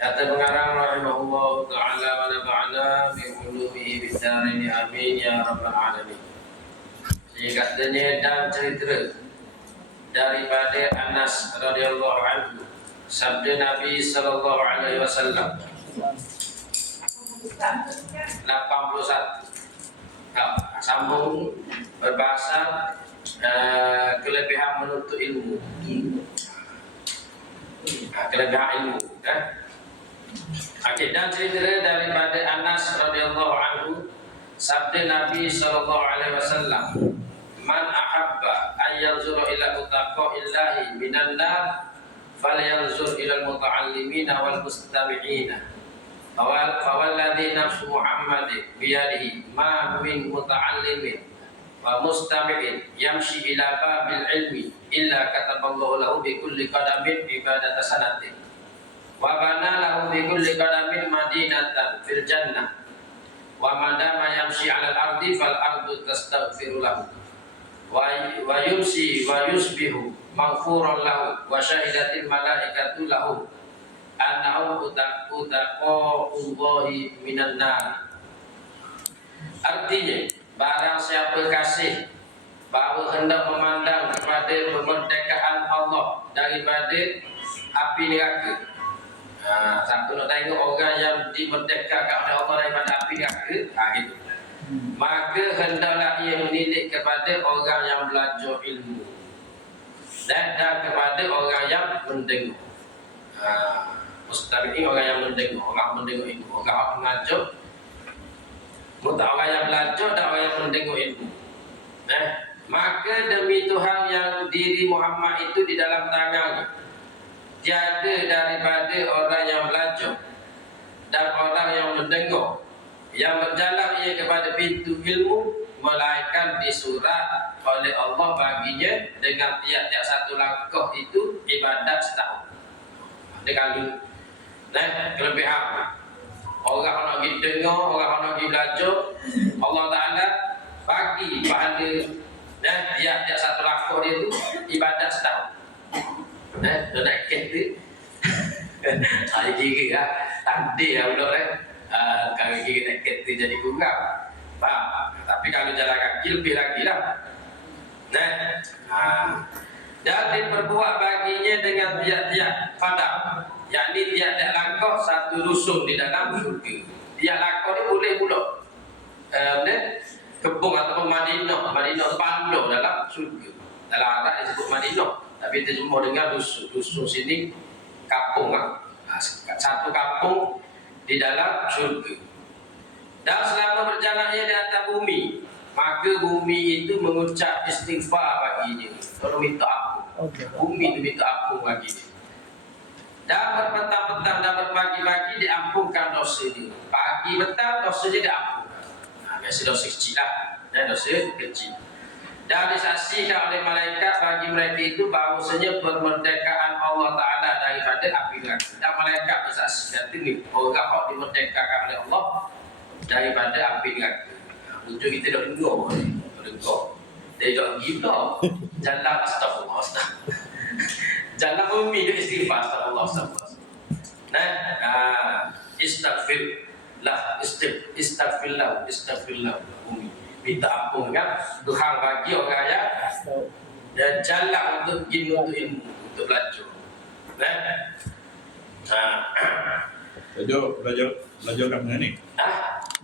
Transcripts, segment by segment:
Kata pengarang rahimahullah ta'ala wa nafa'ana bi ulumihi bidarini amin ya rabbal alamin. Jadi katanya dan cerita daripada Anas radhiyallahu anhu, sabda Nabi sallallahu alaihi wasallam 81. Sambung berbahasa kelebihan menuntut ilmu. Kelebihan ilmu, Okey, dan cerita daripada Anas radhiyallahu anhu, sabda Nabi sallallahu alaihi wasallam, "Man ahabba an yanzura ila mutaqaillahi minan nar, falyanzur ila al-muta'allimina wal mustami'ina. Fawalladhi nafsu Muhammadin biyadihi ma min muta'allimin wa mustami'in yamshi ila babil ilmi illa kataballahu lahu bi kulli qadamin ibadata sanatin wa bana lahu bi kulli qadamin madinatan fil jannah wa madama yamshi 'alal ardi fal ardu tastaghfiru lahu wa yumsi wa yusbihu maghfuran lahu wa syahidatil malaikatu lahu annahu utaqaullahi minan nar." Artinya, barang siapa kasih bahawa hendak memandang kepada kemerdekaan Allah daripada api neraka. Siapa nak tengok orang yang dimerdekakan oleh Allah daripada api neraka, gitu. Maka hendaklah ia menilik kepada orang yang belajar ilmu dan kepada orang yang mendengar. Mustami'in orang yang mendengar, orang mendengar ilmu, orang mengajar. Orang yang belajar dan orang yang mendengar ilmu. Maka demi Tuhan yang diri Muhammad itu di dalam tangannya, tiada daripada orang yang belajar dan orang yang mendengar yang berjalan ia kepada pintu ilmu, melainkan disurat oleh Allah baginya dengan tiap-tiap satu langkah itu ibadat setahun. Dengan kelebihan orang nak pergi dengar, orang nak pergi belajar, Allah Ta'ala bagi pahala tiap-tiap satu langkah dia tu ibadat setahun. Dia nak kata saya kira tadi lah pula kalau kira nak kata jadi kurang, faham? Tapi kalau jalan kaki lebih lagi lah. Dan diperbuat baginya dengan tiap-tiap padang, yakni tiap-tiap langkah satu rusun di dalam syurga. Tiap langkah ni boleh pula kebun ataupun Madinah pandor dalam syurga. Dalam Arab disebut Madinah, tapi terjemah dengan rusun. Rusun sini kampung, satu kampung di dalam syurga. Dan selama berjalan ia di atas bumi, maka bumi itu mengucap istighfar baginya. Kalau minta ampun, bumi itu minta ampun baginya. Dan berpetang-petang dan berpagi-pagi diampunkan dosa dia. Pagi petang dosa dia diampunkan. Biasa dosa kecil lah, dosa kecil. Dan disaksikan oleh malaikat bagi mereka itu bahawasanya permerdekaan Allah Ta'ala daripada api neraka. Dan malaikat disaksikan ini orang dimerdekakan oleh Allah daripada api neraka. Untuk kita dah dengar, dia dah gila. Jalan astagfirullah. Jalan bumi dia istighfar, astagfirullah. Istighfirlah bumi. Minta ampun kan Tuhan bagi orang yang dan jalan untuk pergi menuntut ilmu, untuk belajar. Belajar kat mana ni?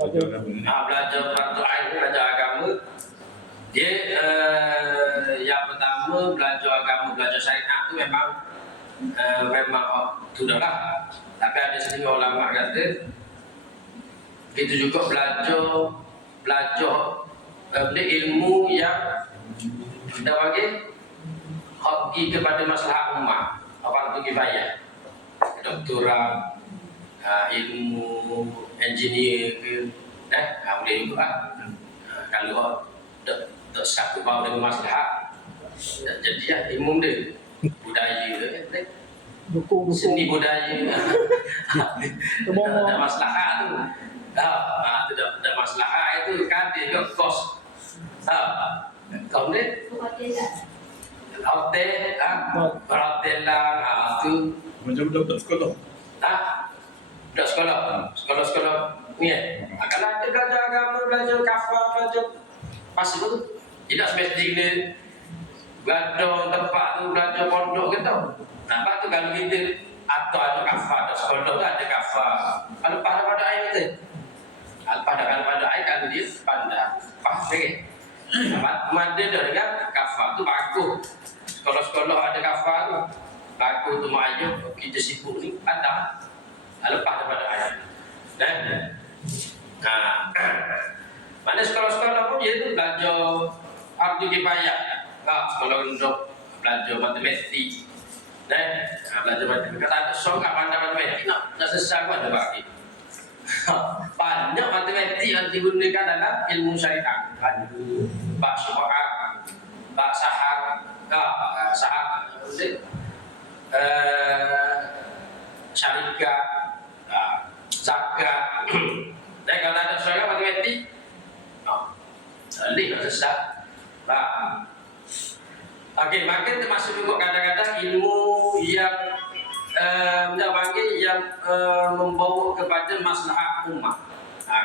Belajar fardu ain, belajar agama. Dia yang pertama belajar agama, belajar syariat tu memang sudahlah. Tapi ada setengah ulama kata itu juga belajar ilmu yang kita bagi pergi kepada maslahat umat. Apa tu kifayah? Doktorat, ilmu engineer ke, boleh juga. Kalau tak satu bau dengan maslahat, jadi ilmu dia budaya dia, seni budaya. Tak maslahat tu. Tidak maslahat itu kan dia ke kos. Kau ni hotel lah tu macam doktor sekolah. budak sekolah ni kalau ada belajar agama, belajar kafah, belajar pasti tu tidak semestinya belajar tempat tu, belajar pondok ke tau. Nampak tu kalau kita atau ada kafah, ada sekolah tu ada kafah. Kalau pada air tu, pada air kalau dia pandai, faham Mada dengan kafah tu bagus. Sekolah-sekolah ada kafah tu bagus tu maju kita sibuk ni ada. Lepas daripada air. Dan mana sekolah-sekolah pun dia tu belajar arti kifayah. Sekolah untuk belajar matematik. Dan belajar matematik. Kata ada seorang pandai matematik nak selesai pun ada bagi. Banyak matematik yang digunakan dalam ilmu syariat. Bak syuhak, bak sahak, syarikat, zakat. Dan kalau ada seorang matematik, nak sesat. Okey, maka termasuk juga kadang-kadang ilmu yang yang membawa kepada maslahat umat,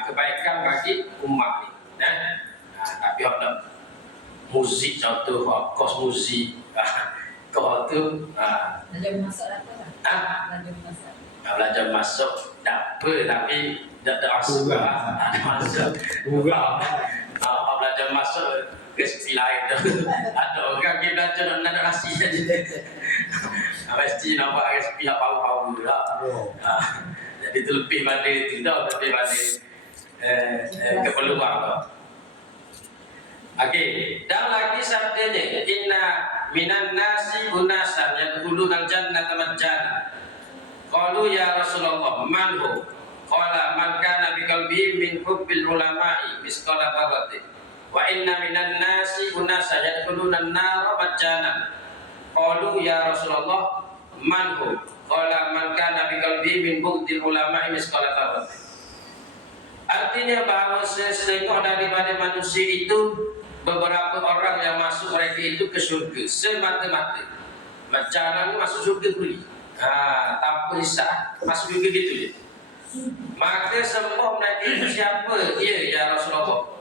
kebaikan bagi umat ni. Tapi ada muzik contoh, kos muzik, kau tu belajar masak apa? Belajar masuk tak apa, tapi tak masuk. Ada masuk. Belajar masuk ke sepi lain tu. Ada orang yang belajar nak nasi saja. Mesti nampak resipi yang bau-bau lah. Jadi itu lebih pada tidak lebih pada keperluan lah. Okey, dan lagi sabdanya inna minan nasi unasan yadkhuluna al-jannata majjana. Qalu ya Rasulullah man hu? Qala man kana bi qalbihi min hubbil ulama'i misqala dzarratin. Wa inna minan nasi unasan yadkhuluna an-nara majjana. Qalu ya Rasulullah man hu? Qala man kana bi qalbihi min bughdil ulama'i misqala dzarratin. Artinya bahawa setengah daripada manusia itu beberapa orang yang masuk mereka itu ke syurga semata-mata. Macam masuk syurga pulih. Tanpa hisab masuk syurga gitu je. Maka semua mereka itu siapa? Ya Rasulullah.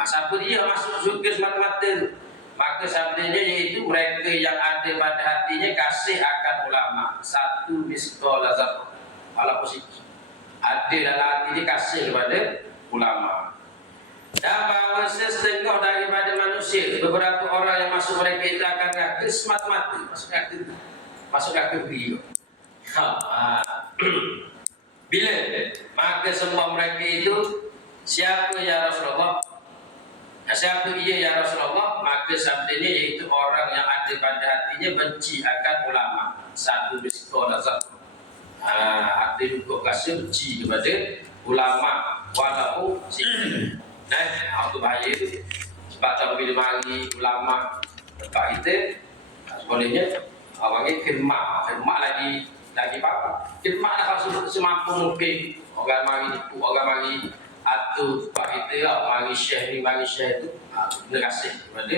Siapa dia masuk syurga semata-mata? Maka sabdanya iaitu mereka yang ada pada hatinya kasih akan ulama. Satu misqala dzarrah. Ala positif. Ada dalam hati dia kasih kepada ulama. Dan bahawa setengah daripada manusia, beberapa orang yang masuk mereka itu akan kata semata-mata masuk kata beri. Bila? Maka semua mereka itu siapa ya Rasulullah? Siapa ia ya Rasulullah? Maka sabdanya iaitu orang yang ada pada hatinya benci akan ulama. Satu misqala dzarrah. Ada juga kasih benci kepada ulama walaupun sikit. Itu bahaya tu. Sebab tak bila mari ulama tempat kita, sebenarnya orangnya khidmat lagi apa? Khidmat dah semampu mungkin. Orang mari tipu, orang mari atur tempat kita lah. Mari syekh ni, mari syekh tu. Kena kasih kepada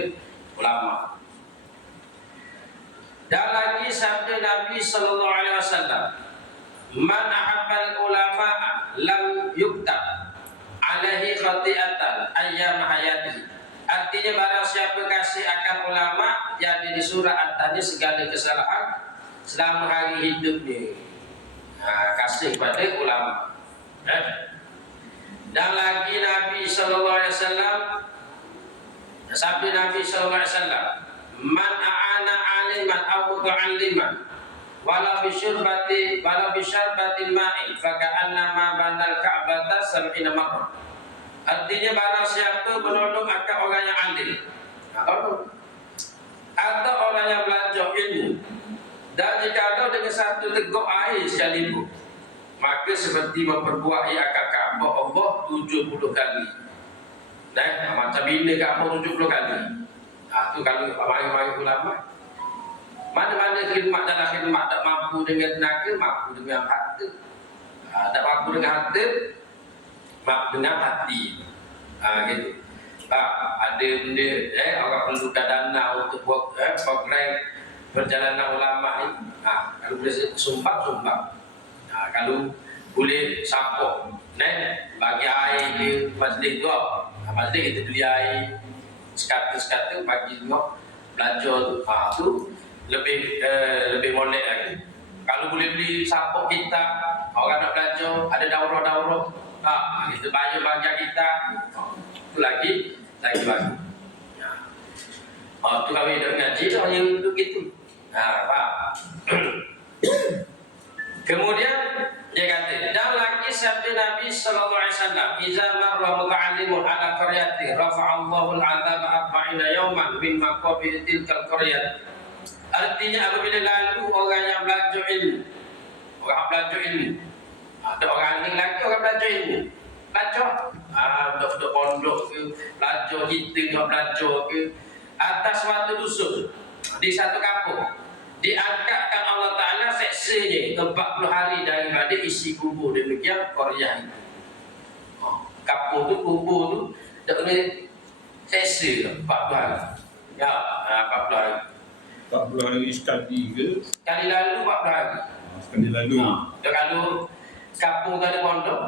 ulama. Dan lagi sabda Nabi SAW, man ahabbal ulama'a lam yuktab alaihi khati'atan ayyam hayatihi. Artinya barang siapa kasih akan ulama, jadi disurah atasnya segala kesalahan selama hari hidupnya. Kasih kepada ulama. Dan lagi Nabi SAW, sabda Nabi SAW, man a'ana 'aliman aw muta'alliman walau bisyarbatil ma'in faka'annama banal ka'bata sab'ina marrah. Artinya barang siapa menolong akan orang yang alim atau orang yang belajar ilmu, dan jika ada dengan satu teguk air sekalipun, maka seperti memperbuat ia akan Kaabah Allah 70 kali. Macam bila Kaabah 70 kali. Tu kalau mari-mari ulama. Mana-mana khidmat dalam khidmat tak mampu dengan tenaga, mampu dengan harta. Tak mampu dengan harta, mampu dengan hati. Gitu. Ada benda orang perlukan dana untuk buat program perjalanan ulama ni. Kalau boleh sumbang. Kalau boleh sampuk bagi air ke majlis tu majlis kita beli air sekata-sekata bagi tengok belajar tu tu lebih molek lagi. Kalau boleh beli sampuk kita orang nak belajar ada daurah-daurah kita bayar bagi kita tu lagi bagus. Tu kami dah ngaji hanya untuk itu. Faham? Kemudian dia kata, dan lagi sabda Nabi sallallahu alaihi wasallam, "Idza marra muta'allimun ala qaryatin rafa'a Allahu al-'adzaba 40 yawman min maqabir tilkal qaryah." Artinya apabila lalu orang yang belajar ilmu, ada orang lain lagi orang belajar ilmu. Belajar dok pondok ke, belajar kita ke belajar ke atas suatu dusun di satu kampung, diangkatkan Allah Ta'ala seksanya 40 hari daripada isi kubur. Demikian Korea itu kampung tu, kubur tu tak kena seksa 40 hari 40 hari 40 hari sekali ke? sekali lalu 40 hari Sekali lalu. kalau kampung tu ada pondok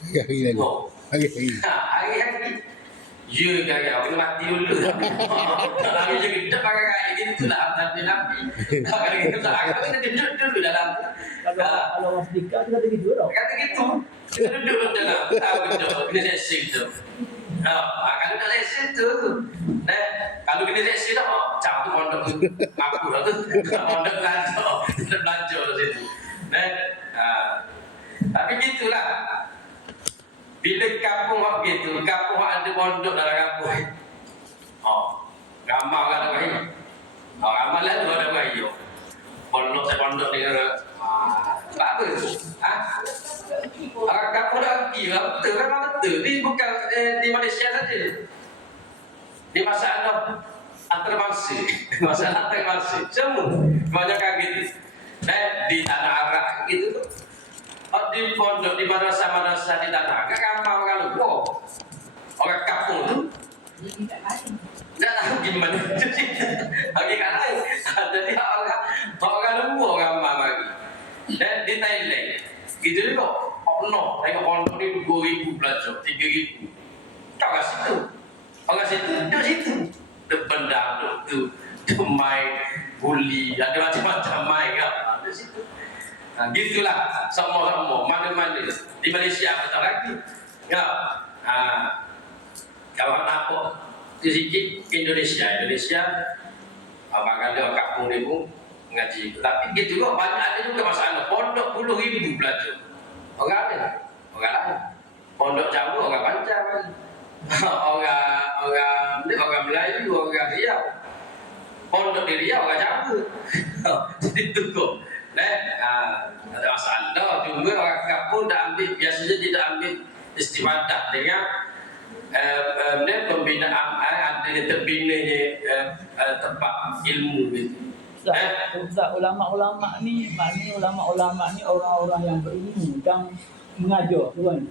Hari-hari lagi. Hari-hari. hari-hari ya gaya, orang mati dulu. Tak lagi je gedek pakai kain gitu lah. Nabi. Kalau gitu tak agak kena duduk dulu dalam. Kalau orang sedekah tu kata gitu tau. Kata gitu. Kita duduk dalam. Tahu gedek. Kena seksi tu. Kalau tak seksi tu. Kalau kena seksi tu, macam tu pondok tu. Aku lah tu. Pondok belajar tu situ. Tapi gitulah. Bila kampung hak gitu, kampung hak ada pondok dalam kampung. Ramai kan ada bayi. Ramai lah tu ada bayi. Pondok saya pondok dia. Tak apa. Orang kampung dah pergi lah. Betul kan betul. Ni bukan di Malaysia saja. Di masalah antarabangsa. Masalah antarabangsa. Semua. Kebanyakan gitu. Di tanah Arab gitu tu. Di pondok, di madrasah-madrasah di tanah, gampang kalau orang kampung tu tak tahu gimana bagi kat lain. Jadi orang luar ramai lagi. Dan di Thailand gitu juga no, tengok pondok ni 2,000 pelajar, 3,000. Kau kat situ, orang situ duduk situ, benda tu main guli, ada macam-macam main kan di situ. Gitulah semua mana-mana di Malaysia betul lagi. Kalau nampak sedikit Indonesia abang ada kampung ni pun ngaji. Tapi gitu juga banyak ada juga masalah pondok 10,000 pelajar. Orang lain. Pondok Jawa orang Banjar kan. orang Melayu, orang Riau. Pondok di Riau orang Jawa. Jadi tu kok. Ada masalah. Cuma orang kampung biasanya tidak ambil istifadah dengan pembinaan ada terbinanya tempat ilmu gitu. Ustaz, ulama-ulama ni, maknanya ulama-ulama ni orang-orang yang berilmu dan mengajar, tuan.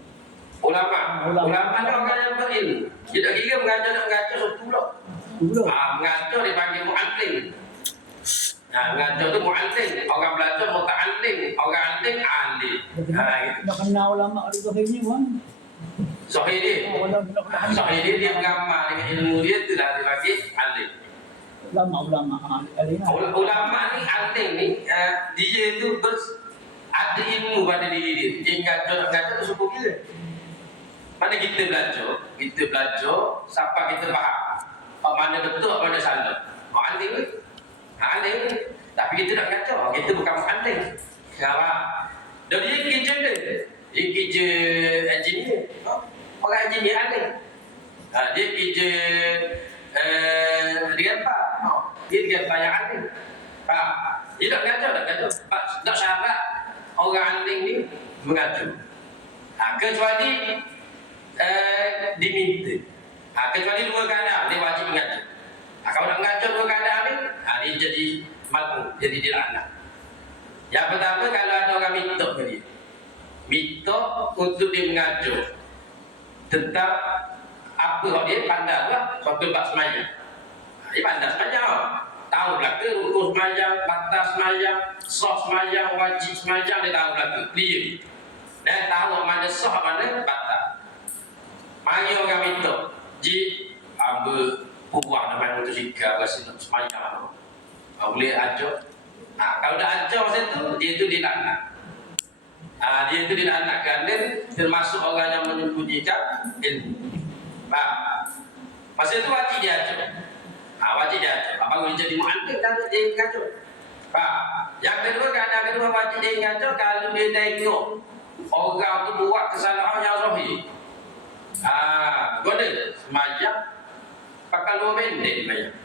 Ulama ni orang yang berilmu. Tidak kira mengajar satu pula. Mengajar dipanggil mu'allim. Mengajar tu mu'allim, orang belajar muta'allim, orang alim alim. Nak kenal ulama ada zahirnya pun. Zahir dia mengamal dengan ilmu dia tu dah dibagi alim. Ulama Ulama ni alim ni dia tu ada ilmu pada diri dia. Dia ngajar tu suku gila. Mana kita belajar sampai kita faham. Mana betul, mana salah. Alim ni. Tapi kita nak kacau, kita bukan mu'allim. Dan dia kerja dia. Dia kerja engineer. Orang engineer alim. Dia kerja dia apa? Dia yang alim. Dia nak kacau. Tak syarat orang alim ni mengajar. Kecuali diminta. Kecuali dua keadaan dia wajib mengajar. Kalau nak mengajar dua keadaan ni, dia jadi makmum, jadi dilaknat. Yang pertama, kalau ada orang minta ke dia, minta untuk dia mengajar tentang apa yang dia pandai lah, suatu bab semayang. Dia pandai semayang, tahu belaka rukun semayang, batas semayang, sah semayang, wajib semayang, dia tahu belaka, clear. Dan tahu mana sah mana batal. Mari orang minta ji ambil buah nama motosikal rasa nak semayang. Boleh ajar. Kalau dah ajar masa tu dia tu dilaknat. Dia tu dilaknat kerana termasuk orang yang menyembunyikan ilmu. Faham? Masa tu wajib dia ajar. Wajib dia ajar. Baru dia jadi mu'allim dan dia ngajar. Faham? Yang kedua, keadaan kedua wajib dia ngajar kalau dia tengok orang tu buat kesalahan yang zahir. Boleh semayang pakai luar pendek semayang.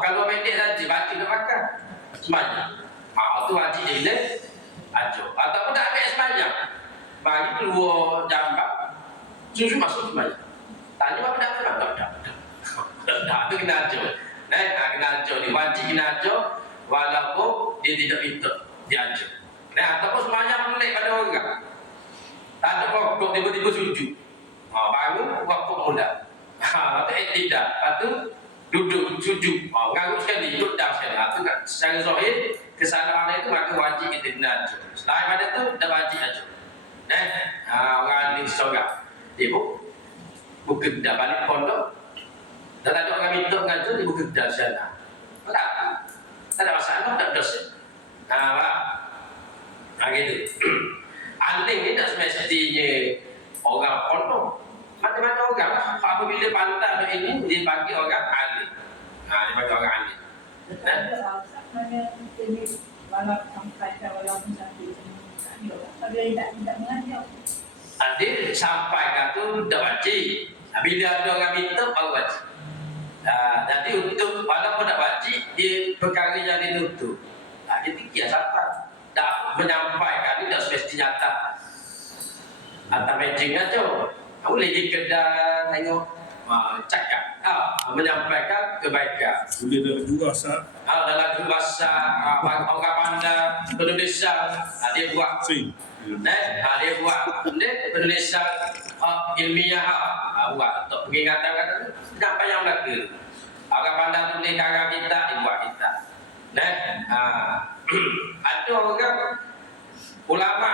Kalau pendek saja baca nak makan semayang. Itu wajib dia ajar. Ataupun tak ambil semayang, bagi keluar jambat susu masuk semayang. Tanya apa dah tak tu kena ajar. Kena ajar ni wajib kena ajar walaupun dia tidak minta dia ajar. Ataupun semayang pelik pada orang. Tak ada pokok tiba-tiba sujud. Baru waktu mula. Atau tidak. Lepas tu duduk sujud. Mengarut sekali, duduk dah sekali. Itu kan secara zahir kesalahan itu maka wajib kita kena ajar. Selain pada tu dah wajib ajar. Orang ni seorang dia bukan dah balik pondok. Dan tak ada orang minta mengajar dia bukan dah sana. Tak ada masalah, tak dosa. Gitu. Alim ni tak semestinya orang pondok. Mana-mana orang lah. Apabila pandai ini, dia bagi orang alim. Dia bagi orang alim. Mana jenis walau sampai ke walaupun sampai kalau dia tidak mengajar. Dia sampaikan tu dah wajib. Bila ada orang minta baru wajib. Jadi untuk walaupun tak wajib, dia perkara yang ditutup. Dia fikir sampai. Tak menyampaikan ni dah semestinya atas matching aja. Boleh di kedai tengok cakap menyampaikan kebaikan. Boleh dalam dua sah. Dalam bahasa orang pandai penulisan dia buat. Dia buat penulisan ilmiah buat untuk pengingatan kata apa yang berlaku. Orang pandai tulis karang kita dia buat kita. Ada orang ulama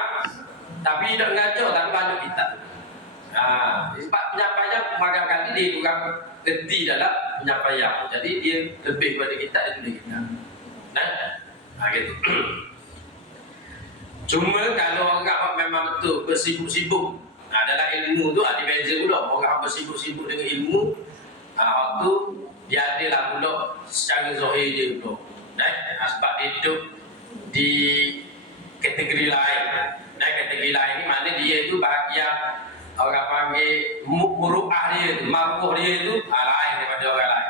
tapi tidak mengajar tapi banyak kitab. Sebab penyampaian makan kali dia kurang geti dalam penyampaian. Jadi dia lebih pada kitab itu dia kitab. Gitu. Cuma kalau orang memang betul bersibuk-sibuk dalam ilmu tu ada beza pula. Orang bersibuk-sibuk dengan ilmu waktu dia adalah pula secara zahir dia pula. Sebab dia hidup di kategori lain. Kategori lain ni mana dia tu bahagian orang panggil muru'ah dia tu, maruh dia tu lain daripada orang lain.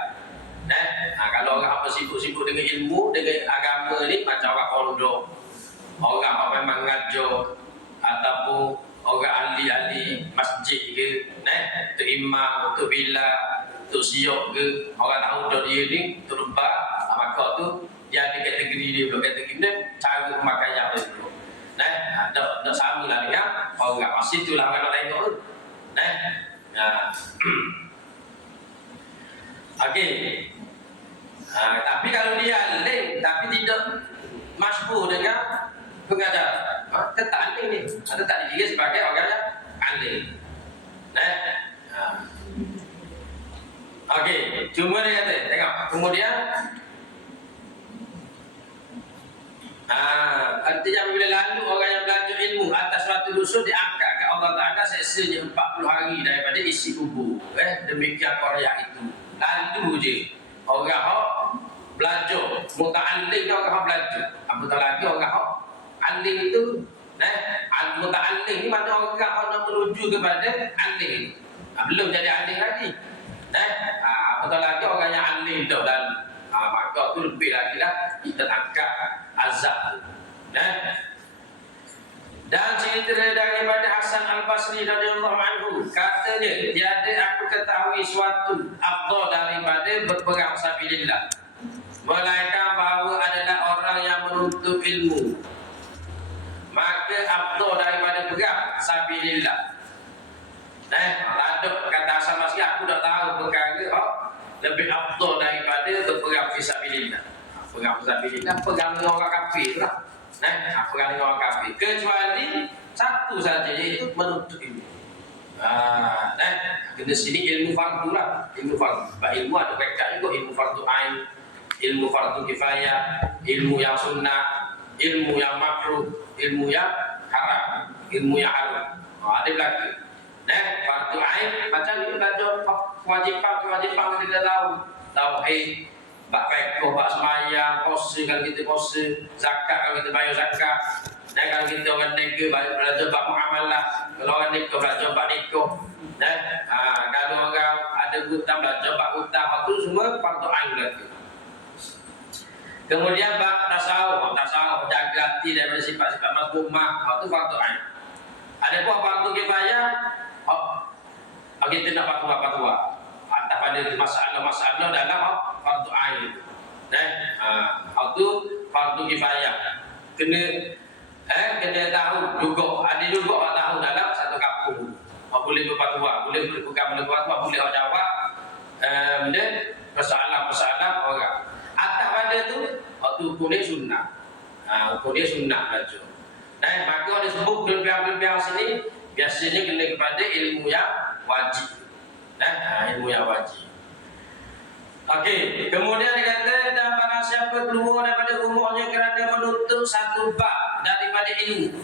Kalau orang apa sibuk-sibuk dengan ilmu, dengan agama ni macam orang pondok, orang apa memang ngajar ataupun orang ahli-ahli masjid ke, untuk imam, untuk bila, untuk siok ke, orang tahu dah dia ni, untuk lebah, maka tu dia ada kategori dia pula. Kategori dia cara pemakaian dia pula. Tak sama lah dengan orang masih itulah orang nak tengok tu. Okey. Tapi kalau dia alim tapi tidak masyhur dengan pengajar, tetap alim ni. Tetap dikira sebagai orang yang alim. Okey, cuma dia kata, tengok. Kemudian artinya bila lalu orang yang belajar ilmu atas suatu dosa diangkat ke Allah Ta'ala seksanya 40 hari daripada isi kubur. Demikian Korea itu. Lalu je orang yang belajar, muta'allim orang yang belajar. Apatah lagi orang yang alim itu, muta'allim ni mana orang yang nak menuju kepada alim. Belum jadi alim lagi. Apatah lagi orang yang alim dah lalu. Maka tu lebih lagi lah kita angkat azab. Dan cerita daripada Hasan Al-Basri radhiyallahu anhu, katanya tiada aku ketahui suatu afdal daripada berperang sabilillah melainkan bahawa adalah orang yang menuntut ilmu. Maka afdal daripada perang sabilillah. Ada kata Hasan Basri, aku dah tahu perkara lebih afdal daripada berperang fisabilillah. Perang fisabilillah perang dengan orang kafir lah. Perang dengan orang kafir. Kecuali satu saja, iaitu menuntut ilmu. Kena sini ilmu fardu lah, ilmu fardu. Sebab ilmu ada pekat juga, ilmu fardu ain, ilmu fardu kifayah, ilmu yang sunnah, ilmu yang makruh, ilmu yang haram, ilmu yang haram. Ada berlaku. Fardu ain macam ni belajar kewajipan kita tahu. Tauhid, bab fiqh, bab sembahyang, puasa kalau kita puasa, zakat kalau kita bayar zakat. Dan kalau kita orang nega belajar bab muamalah, kalau orang nikah belajar bab nikah. Kalau orang ada hutang belajar bab hutang, itu semua fardu ain berlaku. Kemudian bab tasawuf jaga hati daripada sifat-sifat mazmumah, itu fardu ain. Ada pun fardu kifayah, kita nak fatwa atas pada masalah-masalah dalam fardu ain. Itu fardu kifayah. Kena tahu juga, ada juga orang tahu dalam satu kampung. Boleh berfatwa, bukan berfatwa, boleh jawab masalah orang. Atas pada tu hukumnya sunnah. Hukumnya sunnah belajar. Maka orang sebut kelebihan-kelebihan sini biasanya kena kepada ilmu yang wajib. Ilmu yang wajib. Okey, kemudian dikata dan barang siapa keluar daripada umurnya kerana menuntut satu bab daripada ilmu,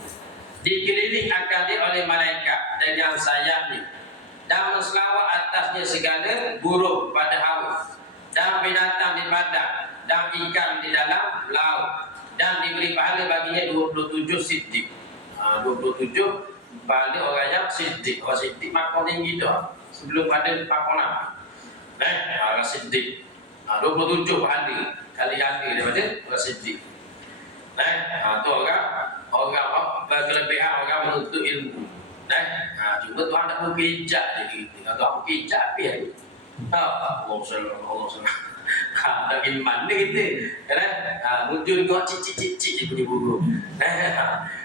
dikelilingi akan dia oleh malaikat dengan sayapnya dan menselawat atasnya segala burung pada haus dan binatang di padang dan ikan di dalam laut, dan diberi pahala baginya 27 siddiq. 27 pahala orang yang siddiq. Orang siddiq makam tinggi dah sebelum pada makam Nabi. Orang siddiq 27 pahala kali harga daripada orang siddiq. Itu orang berkelebihan orang menuntut ilmu. Cuma Tuhan tak buka hijab je kita. Tuhan buka hijab apa ya? Allah SWT. Tak iman dia kita. Muncul tengok cicik-cicik je punya burung.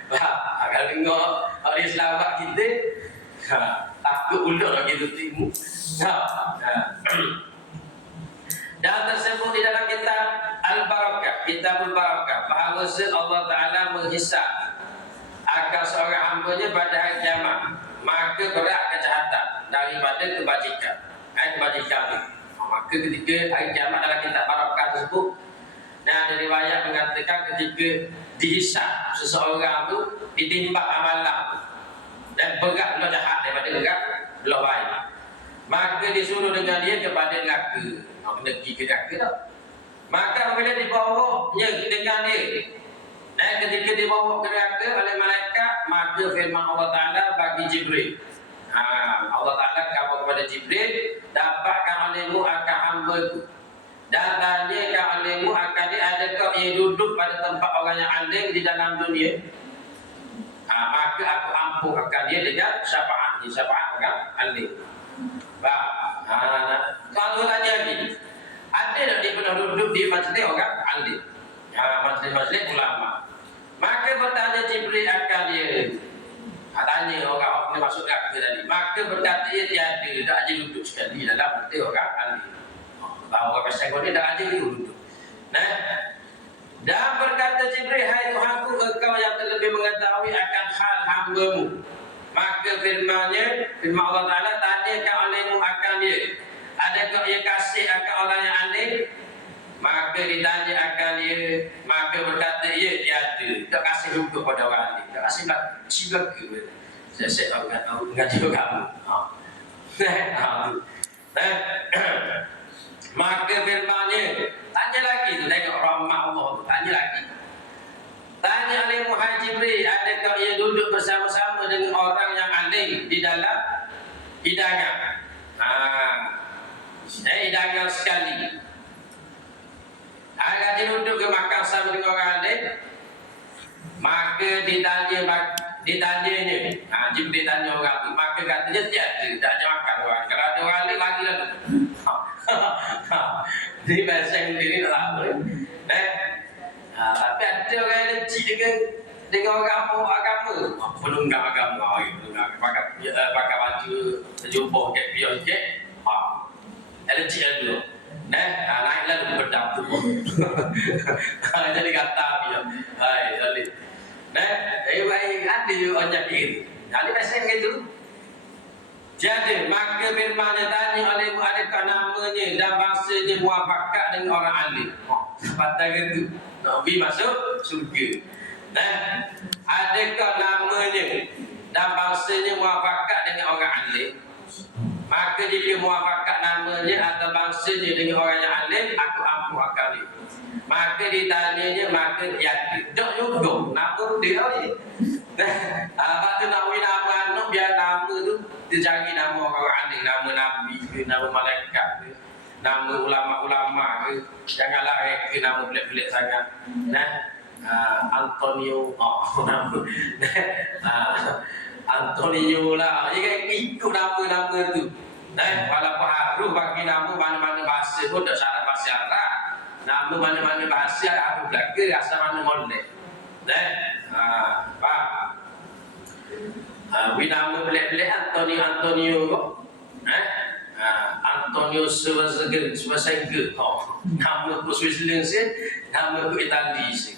Kalau tengok orang selamat kita, takut ular lagi tu timu. Dan tersebut di dalam kitab Al-Barakah, Kitabul Barakah, bahawa Allah Ta'ala menghisap akan seorang hambanya pada hari kiamat, maka berat kejahatan daripada kebajikan. Kebajikan ni. Maka ketika hari kiamat dalam kitab Barakah tersebut, dan ada riwayat mengatakan ketika dihisap seseorang tu ditimbang amalan dan berat belah jahat daripada berat belah baik, maka disuruh dengan dia kepada neraka. Kena pergi ke neraka tak? Maka apabila dibawanya dengan dia, ketika dibawa ke neraka oleh malaikat, maka firman Allah Ta'ala bagi Jibril. Allah Ta'ala kata kepada Jibril, dapatkan olehmu akan hamba-Ku dan tanyakan olehmu akan dia, adakah ia duduk pada tempat orang yang alim di dalam dunia? Maka aku ampunkan dia dengan syafaat orang alim. Kalau tanya lagi, ada tak dia pernah duduk di majlis orang alim? Majlis ulama. Maka bertanya Jibril akan dia. Tanya orang yang masuk neraka tadi. Maka berkata dia tiada, tak aja duduk sekali dalam majlis orang alim. Bahawa orang pasal kau ni tak aja duduk. Dan berkata Jibril, hai Tuhanku, engkau yang terlebih mengetahui akan hal hamba-Mu. Maka firman Allah Ta'ala, tanyakan olehmu akan dia, adakah ia kasih akan orang yang alim? Maka ditanya akan dia, maka berkata ia tiada, tak kasih hukum pada orang alim, tak kasih ciba ke. Saya mengaji kamu. Maka firman-Nya, tanya lagi tu, tengok rahmat Allah tu, tanya lagi. Tanya oleh Muhammad Jibril, adakah ia duduk bersama-sama dengan orang yang alim di dalam hidangan? Hidangan sekali. Agar dia duduk ke makan sama dengan orang alim, maka ditanyanya. Jibril tanya orang tu, maka katanya tiada, tak ada makan orang. Kalau ada orang alim, lagi lalu. Ini bahasa yang sendiri tak tahu. Tapi ada orang yang lecik dengan orang agama. Penunggang agama. Pakai baju terjumpa kat biar sikit. Lecik yang dulu. Naiklah dulu pedang tu. Jadi kata biar. Hai, boleh. Baik, ada orang kira. Jadi pasal gitu. Jadi maka firman tanya oleh adakah namanya dan bangsanya muafakat dengan orang alim. Patah gitu. Nabi masuk surga. Adakah namanya dan bangsanya muafakat dengan orang alim? Maka jika muafakat namanya atau bangsanya dengan orang yang alim, aku ampuh akali. Maka ditanyanya, maka yakin. Tak juga, nama dia ni. Apa tu nak win nama anak, biar nama tu dia cari nama orang alim, nama Nabi ke, nama malaikat ke, nama ulama-ulama ke. Janganlah ke nama pelik-pelik sangat. Antonio, nama Antonio lah. Dia ikut nama-nama tu. Walaupun harus bagi nama mana-mana bahasa pun tak syarat bahasa Arab. Nama mana-mana bahasa Arab belaka asal mana molek. Faham? Nama pelik-pelik Antonio kok. Antonio Schwarzenegger. Nama ku Switzerland sih, nama ku Itali sih.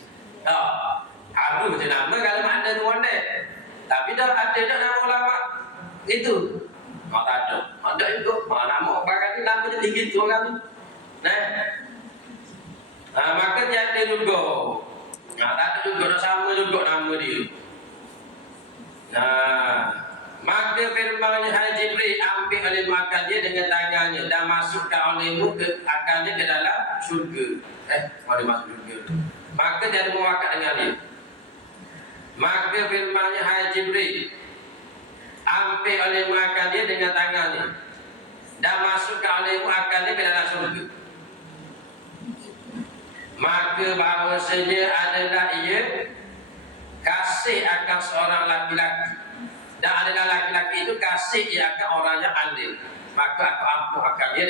Harus je nama kalau makna tu mondek. Tapi dah ada nama ulama itu. Tak ada. Ada juga. Nama orang ni nama dia tinggi tu orang tu. Maka jadi juga. Tak ada juga, sama juga nama dia. Maka firman Hai Jibril, ambil oleh makan dia dengan tangannya dan masukkan olehmu ke akalnya ke dalam syurga. Mari masuk syurga. Maka dia memakan dengan dia. Maka firman Hai Jibril, ambil oleh makan dia dengan tangannya dan masukkan olehmu akalnya ke dalam syurga. Maka bahawasanya adalah ia kasih akan seorang laki-laki, dan adalah laki-laki itu kasih ia akan orang yang alim. Maka aku ampuh akan dia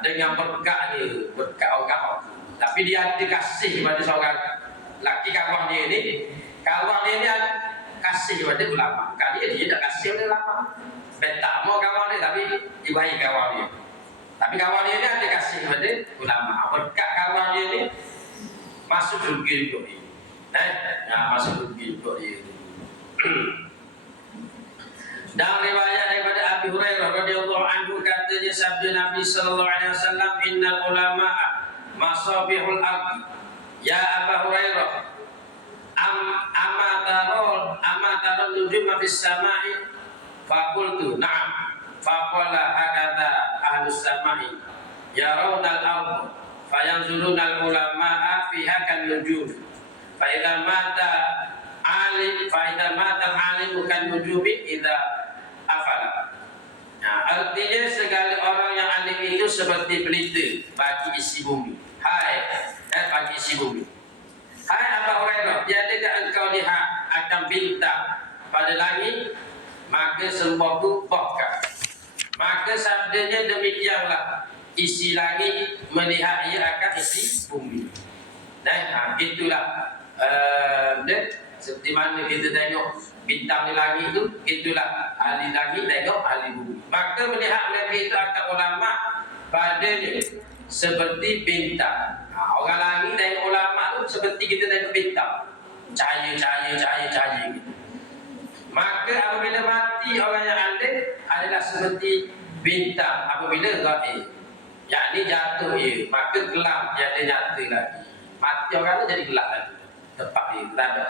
dengan berkatnya, berkat orang. Tapi dia ada kasih kepada seorang laki kawan dia ni. Kawan dia ni kasih kepada ulama. Kali dia tak kasih kepada ulama. Tak mau kawan dia tapi dibaik kawan dia. Tapi kawan dia ni ada kasih kepada ulama. Berkat kawan dia ni masuk surga juga dia. Masuk surga juga dia. Dan riwayat daripada Abi Hurairah radhiyallahu anhu katanya sabda Nabi sallallahu alaihi wasallam, innal ulama'a masabihul ardi. Ya Abu Hurairah, ama tarul nujuma fis sama'i? Faqultu na'am. Faqala hakadha ahlus sama'i yarawna al-ardh fayanzuruna al-ulama'a fiha kan nujum. Fa idza mata alim bukan nujumi idza afala. Artinya segala orang yang alim itu seperti pelita bagi isi bumi. Bagi isi bumi. Hai Abu Hurairah, tiadakah engkau lihat akan bintang pada langit? Maka sembuhku bahkan. Maka sabdanya demikianlah, isi langit melihat ia akan isi bumi. Dan itulah seperti mana kita tengok bintang di langit itu, itulah ahli langit tengok ahli bumi. Maka melihat mereka itu akan ulama padanya seperti bintang. Orang langit tengok ulama itu seperti kita tengok bintang, cahaya gitu. Maka apabila mati orang yang alim adalah seperti bintang apabila gaib, yakni jatuh ia, maka gelap jadi nyata lagi. Mati orang itu jadi gelap lagi, tempat dia tak ada.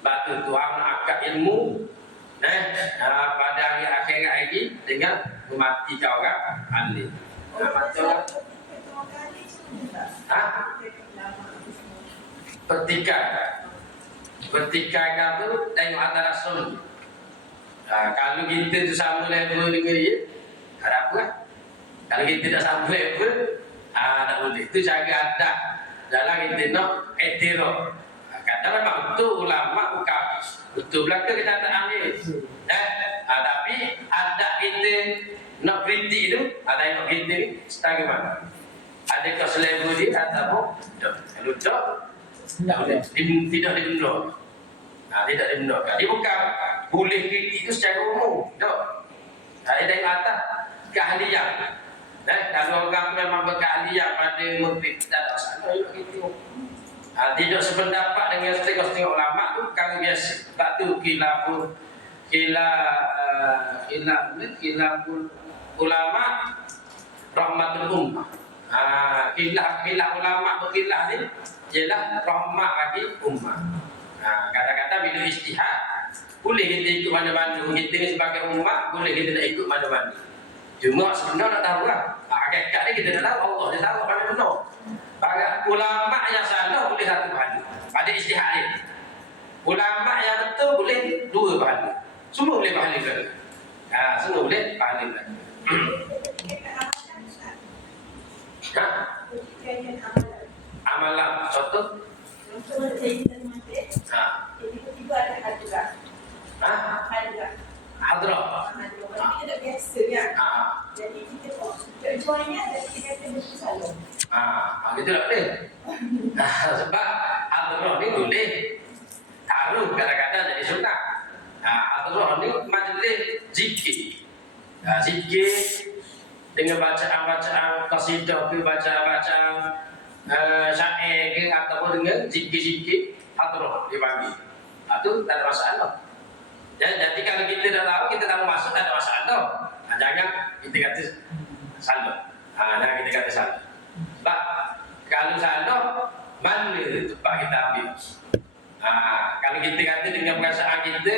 Batu Tuhan akad ilmu pada hari akhirat lagi dengan mematikan orang alim. Mati orang Pertikaian tu tengok antara sunni. Kalau kita tu sama level dengan dia, ada apa? Kalau kita tak sama level, tak boleh. Itu cara adat dalam kita nak etiraf. Kata memang betul ulama bukan betul belaka kita tak ambil. Tapi adat kita nak kritik tu, ada yang nak kritik ni setara mana? Adakah selevel dia ataupun tak? Kalau tak, tidak dibenda. Tidak dibenda. Dia bukan boleh kritik itu secara umum. Tak. Ada yang atas keahlian. Kalau orang memang berkeahlian pada mengkritik, tak ada salah kritik. Tidak sependapat dengan setengah-setengah ulama tu perkara biasa. Tak tu khilaful ulama rahmatul ummah. Khilaf ulama berkhilaf ni ialah rahmat bagi ummah. Kadang-kadang bila ijtihad boleh kita ikut mana-mana. Kita ni sebagai ummah boleh kita nak ikut mana-mana. Cuma sebenarnya nak tahu lah. Hakikat ni kita nak tahu, Allah dia tahu mana benar. Para ulama yang salah boleh satu pahala. Pada ijtihad ni. Ulama yang betul boleh dua pahala. Semua boleh pahala juga. Semua boleh pahala juga. Amalan contoh. Tiba-tiba ada hadrah. Hadrah. Kita tak biasa kan. Jadi kita jualnya dan kita kata mesti salah. Gitu tak boleh. Sebab hadrah ni boleh taruh kadang-kadang jadi sunnah. Hadrah ni majlis zikir. Zikir dengan bacaan-bacaan qasidah ke, bacaan-bacaan syair ke, ataupun dengan zikir-zikir hadrah dipanggil. Itu tak ada masalah. Jadi kalau kita dah tahu, kita tak mau masuk, tak ada masalah. Jangan kita kata salah. Jangan kita kata salah. Sebab kalau salah, mana tempat kita ambil? Kalau kita kata dengan perasaan kita,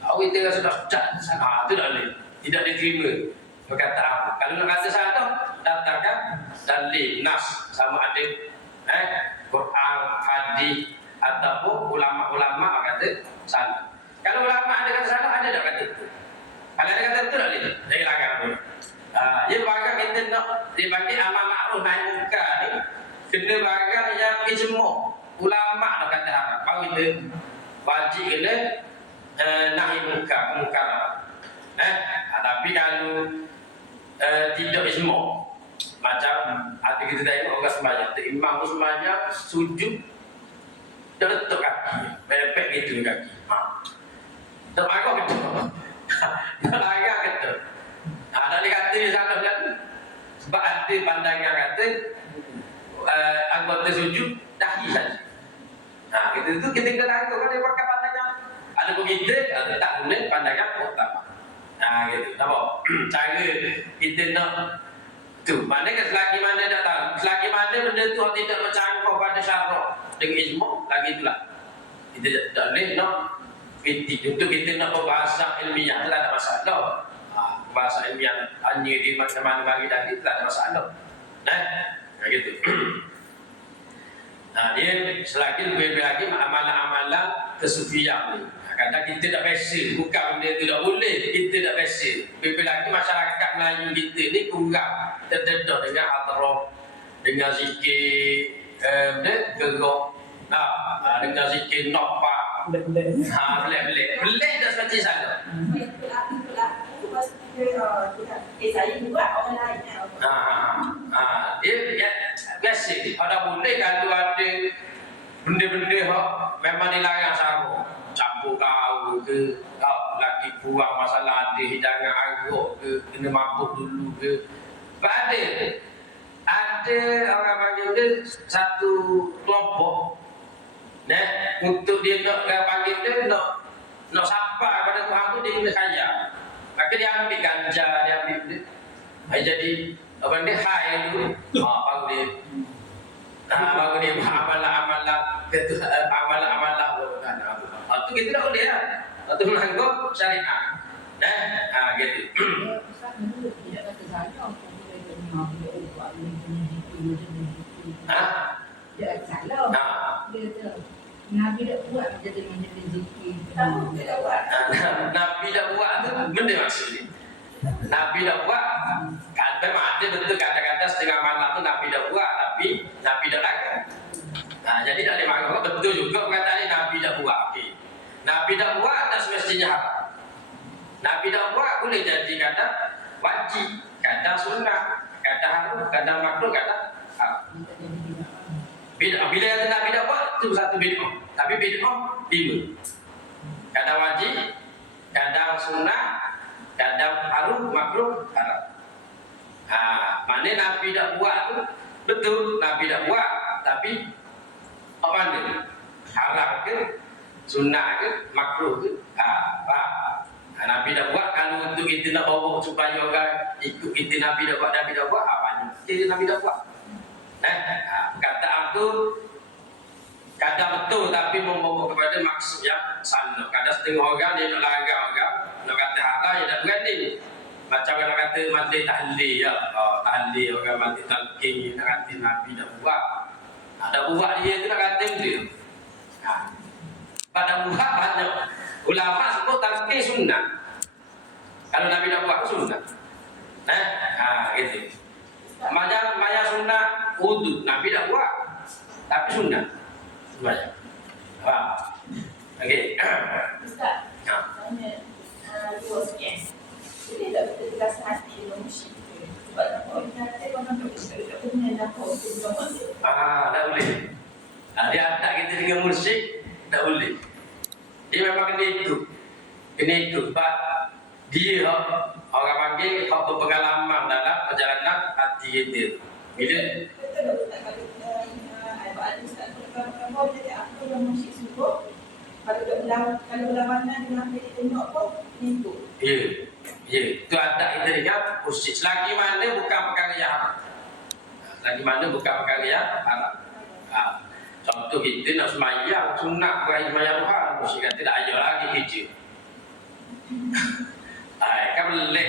kita rasa dah salah, itu tak boleh. Tidak diterima perkataan apa. Kalau nak kata salah, datangkan dalil nas sama ada Quran, hadis ataupun ulama-ulama kata salah. Kalau ulama ada kata salah, ada tak kata betul? Kalau ada kata betul tak boleh? Jangan langgar pun. Ia bahagian kita nak dipanggil amal ma'ruf nahi munkar ni, kena bahagian yang ijma' ulama nak kata haram. Bahawa kita wajib kena nahi munkar, kemungkaran. Tapi kalau tidak ijma', macam ada kita tengok orang sembahyang, imam tu sembahyang sujud dia letak kaki, merepek gitu kaki. Tak marah gitu. Tak marah gitu. Ada dikata ni salah kan? Sebab ada pandangan kata anggota sujud dahi saja. Kita kena tahu kan dia pakai pandangan. Ada begitu, ada tak guna pandangan utama. Gitu. Nampak? Cara kita nak tu. Maknanya selagi mana tak tahu, selagi mana benda tu tidak bercanggah pada syarak dengan ijma', lagi itulah. Kita tak boleh nak kritik. Untuk kita nak berbahasa ilmiah tu tak ada masalah. Bahasa ilmiah hanya di mana-mana bagi tadi tak ada masalah. Gitu. Dia selagi lebih lagi amalan-amalan kesufian ni. Kadang kita tak biasa, bukan benda tu tak boleh, kita tak biasa. Lebih lagi masyarakat Melayu kita ni kurang terdedah dengan hadrah, dengan zikir gerak, dengan zikir nopak, belik dah seperti sana. Saya buat orang lain. Dia biasa. Pada boleh kalau ada benda-benda memang dilarang sama. Campur kau ke, laki buang masalah ada hidangan arak ke, kena mabuk dulu ke. Ada orang panggil dia satu kelompok. Untuk dia nak panggil dia nak sapa pada Tuhan tu dia kena kaya. Maka dia ambil ganja, dia ambil dia. Jadi apa dia hai dulu. Baru dia amalan-amalan tu kita tak boleh lah. Itu melanggar syariat. Gitu. Tidak kata salah. Dia salah. Dia Nabi tak buat jadi majlis zikir. Nabi tak buat. Nabi tak buat tu benda maksudnya. Nabi tak buat. Memang ada betul kata-kata setengah malam tu Nabi tak buat, tapi Nabi tak lakukan. Jadi tak boleh marah. Betul juga perkataan ni Nabi tak buat. Okey. Nabi tak buat tak semestinya haram. Nabi tak buat boleh jadi kadang wajib, kadang sunnah, kadang haram, kadang makruh, kadang haram. Bila kata Nabi tak buat itu satu bid'ah. Tapi bid'ah 5. Kadang wajib, kadang sunnah, kadang haram, makruh, haram. Maknanya Nabi tak buat tu betul Nabi tak buat, tapi Apa mana? Haram ke? Sunnah ke? Makruh ke? Faham? Nabi dah buat. Kalau untuk kita nak bawa supaya orang ikut kita, Nabi dah buat, Nabi dah buat. Banyak jadi Nabi dah buat. Kata aku kadang betul tapi membawa kepada maksud yang salah. Kadang setengah orang dia nak larang orang, nak kata haram, dia tak berani. Macam orang kata mandi tahlil ya. Tahlil orang mandi talqin, nak kata Nabi dah buat. Ada buat dia tu nak kata dia. Pada buat banyak. Ulama sebut talqin sunnah. Kalau Nabi dah buat sunnah. Gitu. Maya sunnah wudu, Nabi dah buat. Tapi sunnah. Banyak. Faham? Okey. Ustaz, tanya dua sikit. Jadi tak betul tegas hati dengan musyrik. Sebab apa orang kata orang tak pernah nak kau dengan musyrik. Tak boleh. Dia tak kita dengan musyrik, tak boleh. Dia memang kena ikut. Kena ikut. Sebab dia orang panggil berpengalaman dalam perjalanan hati kita. Bila Betul tak Ustaz kalau ada Ustaz kalau jadi apa yang musyrik suruh kalau berlawanan dengan apa dia tengok pun ikut. Ya. Itu adat kita ni kan musyrik. Selagi mana bukan perkara yang haram. Selagi mana bukan perkara yang haram. Contoh kita nak semayang sunat bukan semayang Tuhan. Musyrik kata tak payah lagi kerja. Kan melek.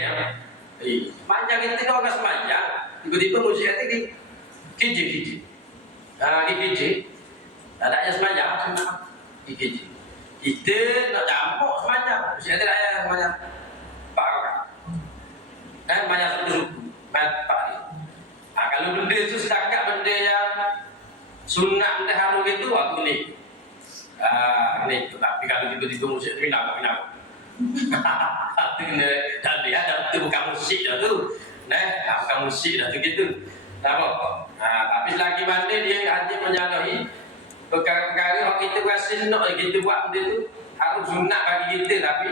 Semayang kita ni orang semayang. Tiba-tiba musyrik kata kerja. Kerja. Tak ada semayang sunat. Kerja. Kita nak campur semayang. Musyrik kata tak payah semayang. Pak orang. Banyak suku-suku. Pak ni. Kalau benda tu setakat benda yang sunat benda harum itu, aku ni. Tapi kalau tiba-tiba musyrik tu pindah. Itu kena tak ada. Itu bukan musyrik dah tu. Bukan musyrik dah tu gitu. Tapi selagi mana dia hanya menyalahi perkara-perkara yang kita rasa nak kita buat benda tu harus sunat bagi kita, tapi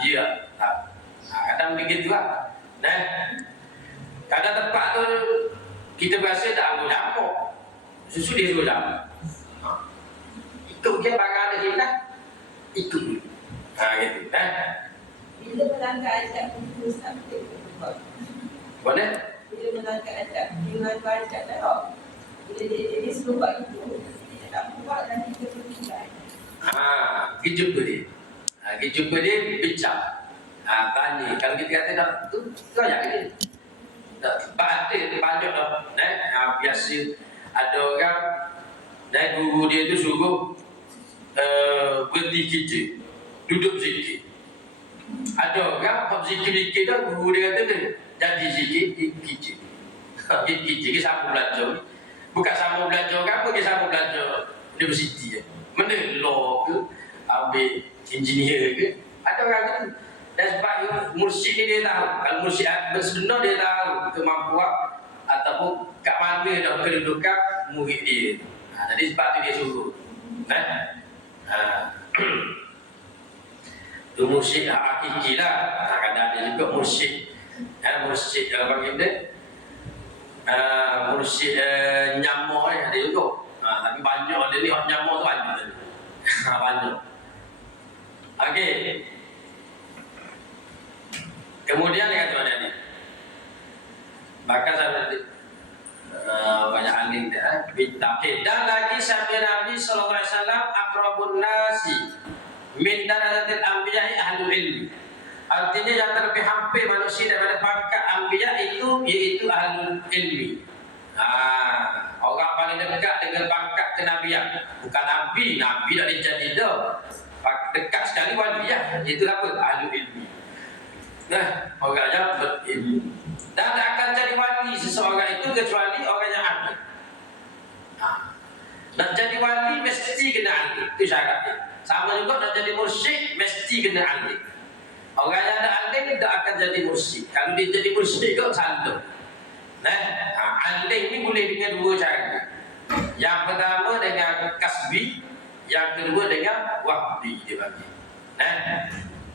dia kadang begitu lah. Kadang tempat tu kita berasa tak ambil campur. Susu dia suruh campur. Ikut dia barang ada hilang. Ikut dulu. Gitu. Bila melanggar ajak itu Ustaz Mana? Bila melanggar ajak, dia melanggar ajak dah. Bila dia suruh buat itu, dia tak buat dan kita berpindah. Kita jumpa dia. Kita jumpa dia bincang. Tanya. Kalau kita kata tu ayat dia. Tak ada banyak dah. Biasa ada orang guru dia tu suruh berhenti kerja, duduk zikir. Ada orang hak zikir dah, guru dia kata dia jadi zikir kerja. Kerja ke sambung belajar. Bukan sambung belajar apa, dia sambung belajar universiti. Mana law ke, ambil engineer ke. Ada orang tu. Dan sebab mursyid ni dia tahu. Kalau mursyid sebenar dia tahu kemampuan ataupun kat mana dah kedudukan murid dia. Jadi sebab tu dia suruh. Itu mursyid hakiki lah. Kadang ada juga mursyid. Mursyid dalam bagi dia. Mursyid nyamoh ada juga. Tapi banyak dia ni nyamoh tu banyak. Banyak. Okey. Kemudian dia kata mana ni? Maka saya banyak angin dia. Okay. Dan lagi sabda Nabi SAW, akrabun nasi min darajatil anbiya'i ahlul ilmi. Artinya yang terlebih hampir manusia daripada pangkat anbiya itu iaitu ahlul ilmi. Orang paling dekat dengan pangkat kenabian. Bukan nabi, nabi tak dijadi dah. Dekat sekali waliyah, itu apa? Ahlul ilmi. Orang yang berilmu. Dan tak akan jadi wali seseorang itu kecuali orang yang ahli. Nak jadi wali mesti kena ahli. Itu syaratnya. Sama juga nak jadi mursyid mesti kena ahli. Orang yang ada ahli tak akan jadi mursyid. Kalau dia jadi mursyid kok salah. Ahli ni boleh dengan dua cara. Yang pertama dengan kasbi, yang kedua dengan wahbi dia bagi.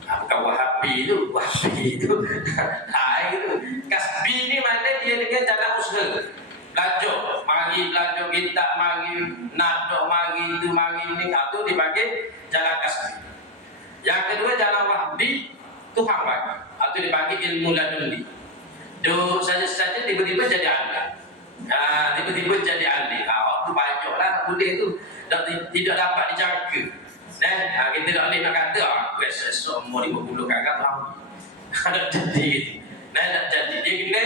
Bukan wahabi itu. Itu. Kasbi ni mana dia dengan jalan usaha. Belajar. Mari belajar kitab, mari nak dok mari tu mari ni tu dipanggil jalan kasbi. Yang kedua jalan wahbi Tuhan bagi. Itu dipanggil ilmu laduni. Duk saja-saja tiba-tiba jadi ahli. Tiba-tiba jadi ahli. Waktu banyaklah boleh tu tidak dapat dijaga. Kita tak boleh nak kata esok umur 50 kakak tahu. Ada jadi gitu. Tak jadi. Dia kena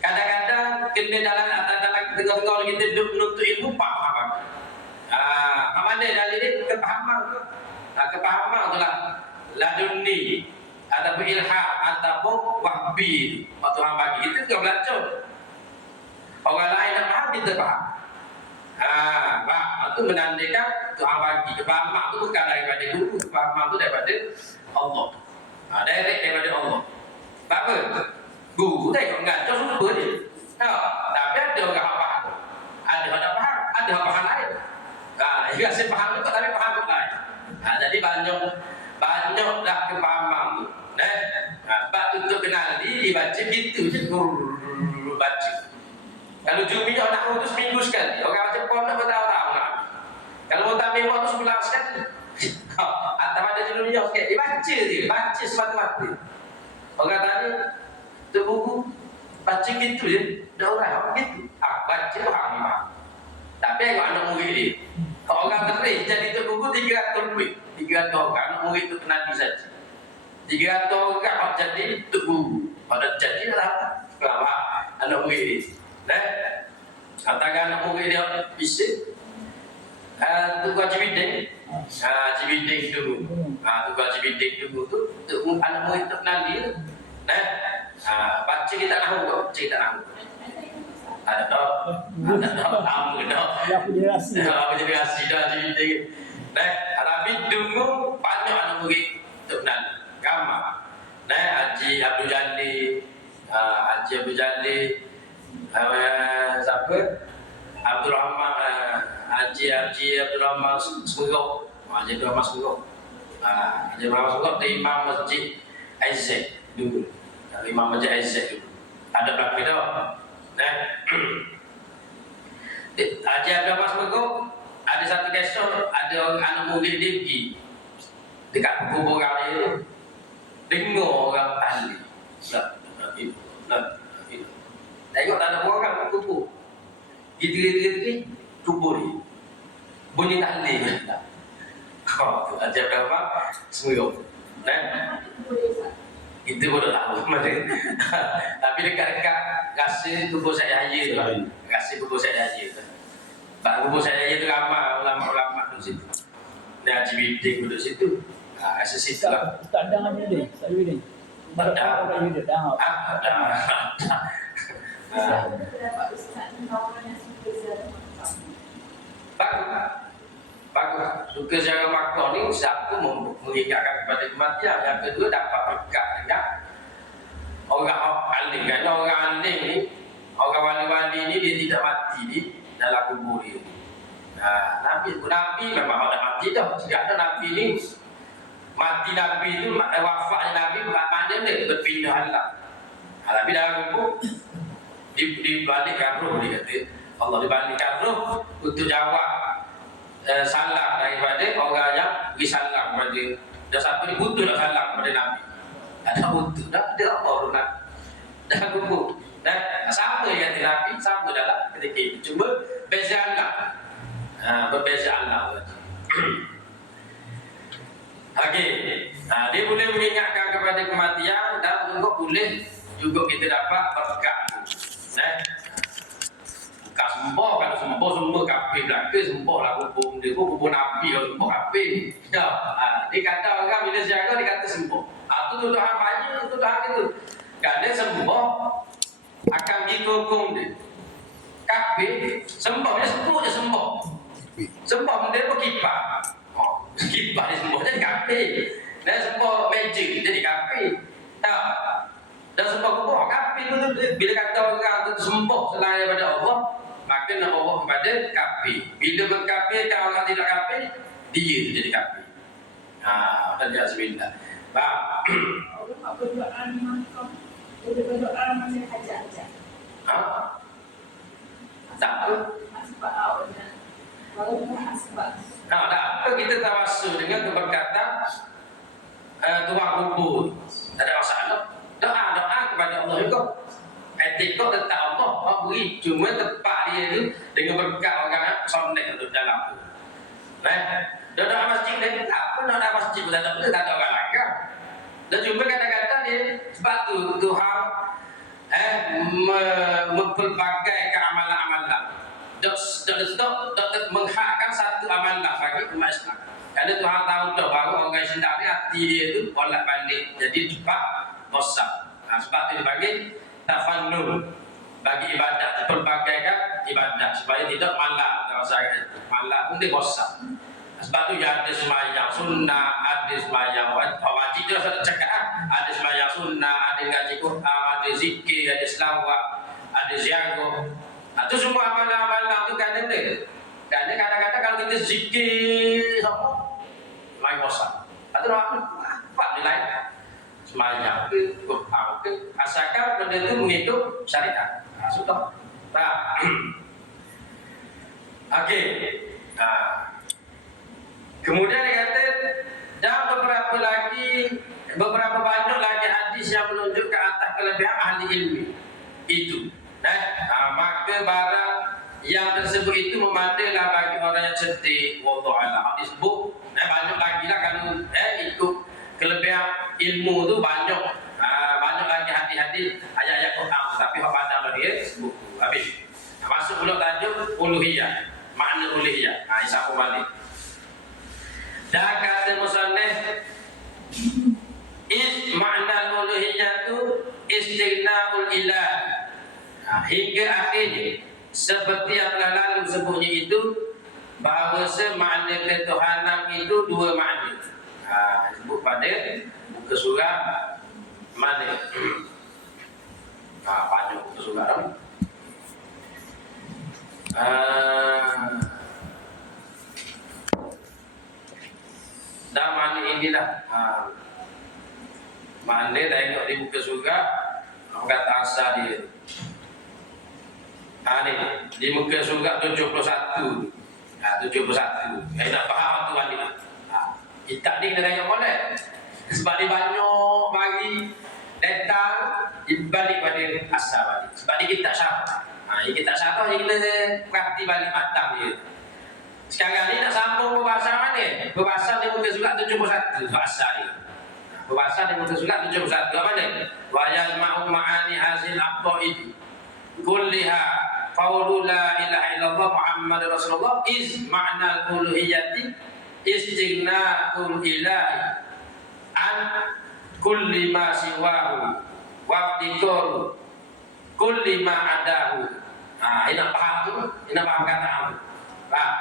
kadang-kadang kena dalam tengah-tengah kita duduk menuntut ilmu faham. Mana dalil ni kepahaman tu. Kepahaman tu lah laduni ataupun ilham ataupun wahbi. Waktu Tuhan bagi itu kita belajar. Orang lain nak faham kita faham. Itu menandakan Tuhan bagi kepahaman tu bukan daripada guru, kepahaman tu daripada Allah. Direct daripada Allah. Apa? Guru tengok ngajar lupa dia. Tapi ada orang faham. Ada orang tak faham, ada orang faham lain. Dia rasa faham tu tapi faham tu lain. Jadi banyaklah kepahaman tu. Sebab tu untuk kenali dibaca gitu je baca. Kalau Jumiah nak tu seminggu sekali. Orang macam pom nak bertahun-tahun nak. Kalau tak memang tu sebulan sekali. Atau ada Jumiah sikit. Dia baca je. Baca semata-mata. Orang tanya, tu buku baca gitu je. Dah orang gitu. Baca faham memang. Tapi tengok anak murid dia. Kalau orang terus jadi tu buku 300 lebih. 300 orang. Anak murid tu Nabi saja. 300 orang jadi tu guru. Pada jadi lah. Kelapa anak murid dia. Katakan anak murid dia bisik tukar cibideng cibideng dulu tukar cibideng dulu tu anak murid tak kenal dia baca kita tahu cerita tahu ada tahu Apa dia rahsia? apa jadi rahsia dah cibideng tapi dulu banyak anak murid tak kenal gambar Haji Abdul Jalil Haji Abdul Jalil siapa? Abdul Rahman Haji Abdul Rahman Semurau. Haji Abdul Rahman Semurau. Haji Abdul Rahman Semurau dari Imam Masjid Aizat dulu. Dari Imam Masjid Aizat dulu. Ada belakang tu. Haji Abdul Rahman Semurau ada satu kesor, ada orang anak murid dia pergi dekat kubur orang dia tu. Dengar orang ahli. Tengok tak ada orang kubur. Gitu kubur ni. Bunyi tahlil. Tu ajar apa? Semua. Itu pun dah tahu macam. Tapi dekat-dekat rasa kubur saya Yahya tu. Rasa kubur saya Yahya tu. Pak kubur saya Yahya tu ramai ulama-ulama duduk situ. Dan Haji Biding duduk situ. Rasa situ lah. Tak ada Haji Biding. Tak ada Biding. Ada. Dapat ustaz ni orang yang suka ziarah makam. Bagus. Suka ziarah makam ni satu mengingatkan kepada kematian. Yang kedua dapat berkat dengan orang alim. Kerana orang alim ni, orang wali-wali ni dia tidak mati di dalam kubur dia. Nabi memang ada mati dah. Jika ada Nabi ni mati Nabi tu wafatnya Nabi maknanya dia berpindah Allah. Tapi dalam kubur dibalikkan roh dia kata Allah dibalikkan roh untuk jawab salam daripada orang yang beri salam kepada dah siapa ni butuh dah salam kepada Nabi. Ada butuh dah ada apa roh Nabi dah kubur dan sama yang kata Nabi sama dalam ketika itu cuma beza Allah berbeza Allah. Okey, dia boleh mengingatkan kepada kematian dan juga boleh juga kita dapat berkat. Bukan sembah, kalau sembah semua kafir belaka, sembah lah kubur dia, kubur Nabi kalau sembah kafir. Dia kata orang bila ziarah dia kata sembah. Itu tuduhan banyak, tuduhan itu. Kerana sembah akan dihukum dia. Kafir, sembah dia sebut je sembah. Sembah benda apa kipas. Kipas dia sembah jadi kafir. Dan sembah magic jadi kafir. Dan sembah kubur kafir betul. Bila kata orang tu sembah selain daripada Allah, maka nak bawa kepada kafir. Bila mengkafirkan orang tidak kafir, dia tu jadi kafir. Dan dia sebenarnya. Orang tak berdoa ni makam. Dia berdoa macam hajat-hajat. Tak apa. Sebab awak Baru bahas sebab. Nah, tak apa kita tawassul dengan keberkatan tuan kubur. Tak ada masalah. Doa kepada Allah juga. Etika tetap Allah beri. Cuma tempat dia tu dengan berkat orang soleh tu dalam tu. Doa masjid dia tak apa nak ada masjid pun tak ada orang lain kan. Dan cuma kadang-kadang dia sebab tu Tuhan mempelbagaikan amalan-amalan. Dok menghakkan satu amalan bagi umat Islam. Kerana Tuhan tahu dah baru orang Islam ni hati dia tu bolak balik jadi cepat bosan. Sebab tu dia bagi tafannun bagi ibadat, pelbagaikan ibadat supaya tidak malam. Kalau saya malam pun dia bosan. Sebab tu ya ada sembahyang sunnah, ada sembahyang wajib tu saya cakap ada sembahyang sunnah, ada ngaji Quran, ada zikir, ada selawat, ada ziarah. Itu semua amalan-amalan tu kan ada. Kerana kadang-kadang kalau kita zikir sama main bosan. Atau apa nilai sembahyang ke Quran ke asalkan benda tu mengikut syariat. Sudah. Tak. Okey. Kemudian dia kata dan beberapa banyak lagi hadis yang menunjukkan atas kelebihan ahli ilmi itu. Maka barang yang tersebut itu memadailah bagi orang yang cerdik. Wallahu hadis bu. Banyak lagi lah kalau ikut kelebihan ilmu tu banyak. Banyak lagi hadis-hadis ayat-ayat Quran tapi hak pandang dia sebut. Habis. Masuk pula tajuk uluhiyah. Makna uluhiyah. Isap balik. Dan kata musannif makna uluhiyah tu istighna'ul ilah. Hingga akhirnya seperti yang telah lalu sebutnya itu bahawa makna ketuhanan itu dua makna. Sebut pada muka surat mana? Panjang muka surat tu. Dan mana inilah mana tengok di muka surat kata asal dia. Ni di muka surat 71. 71. Nak faham tu ni. Kita ni kena tengok boleh. Sebab dia banyak bagi datang dibalik pada asal balik. Sebab dia kitab syarah. Kitab syarah dia kena perhati balik matang dia. Sekarang ni nak sambung perbahasan mana? Perbahasan di muka surat 71 asal dia. Perbahasan di muka surat 71 mana? Wa yajma'u ma'ani hazil aqaid kulliha qawlu la ilaha illallah Muhammad Rasulullah is ma'na al-uluhiyyati istighna'ul ilahi an kulli ma siwahu waqtiqaru kulli ma adahu. Ini paham tu? Ini paham kata aku. Faham?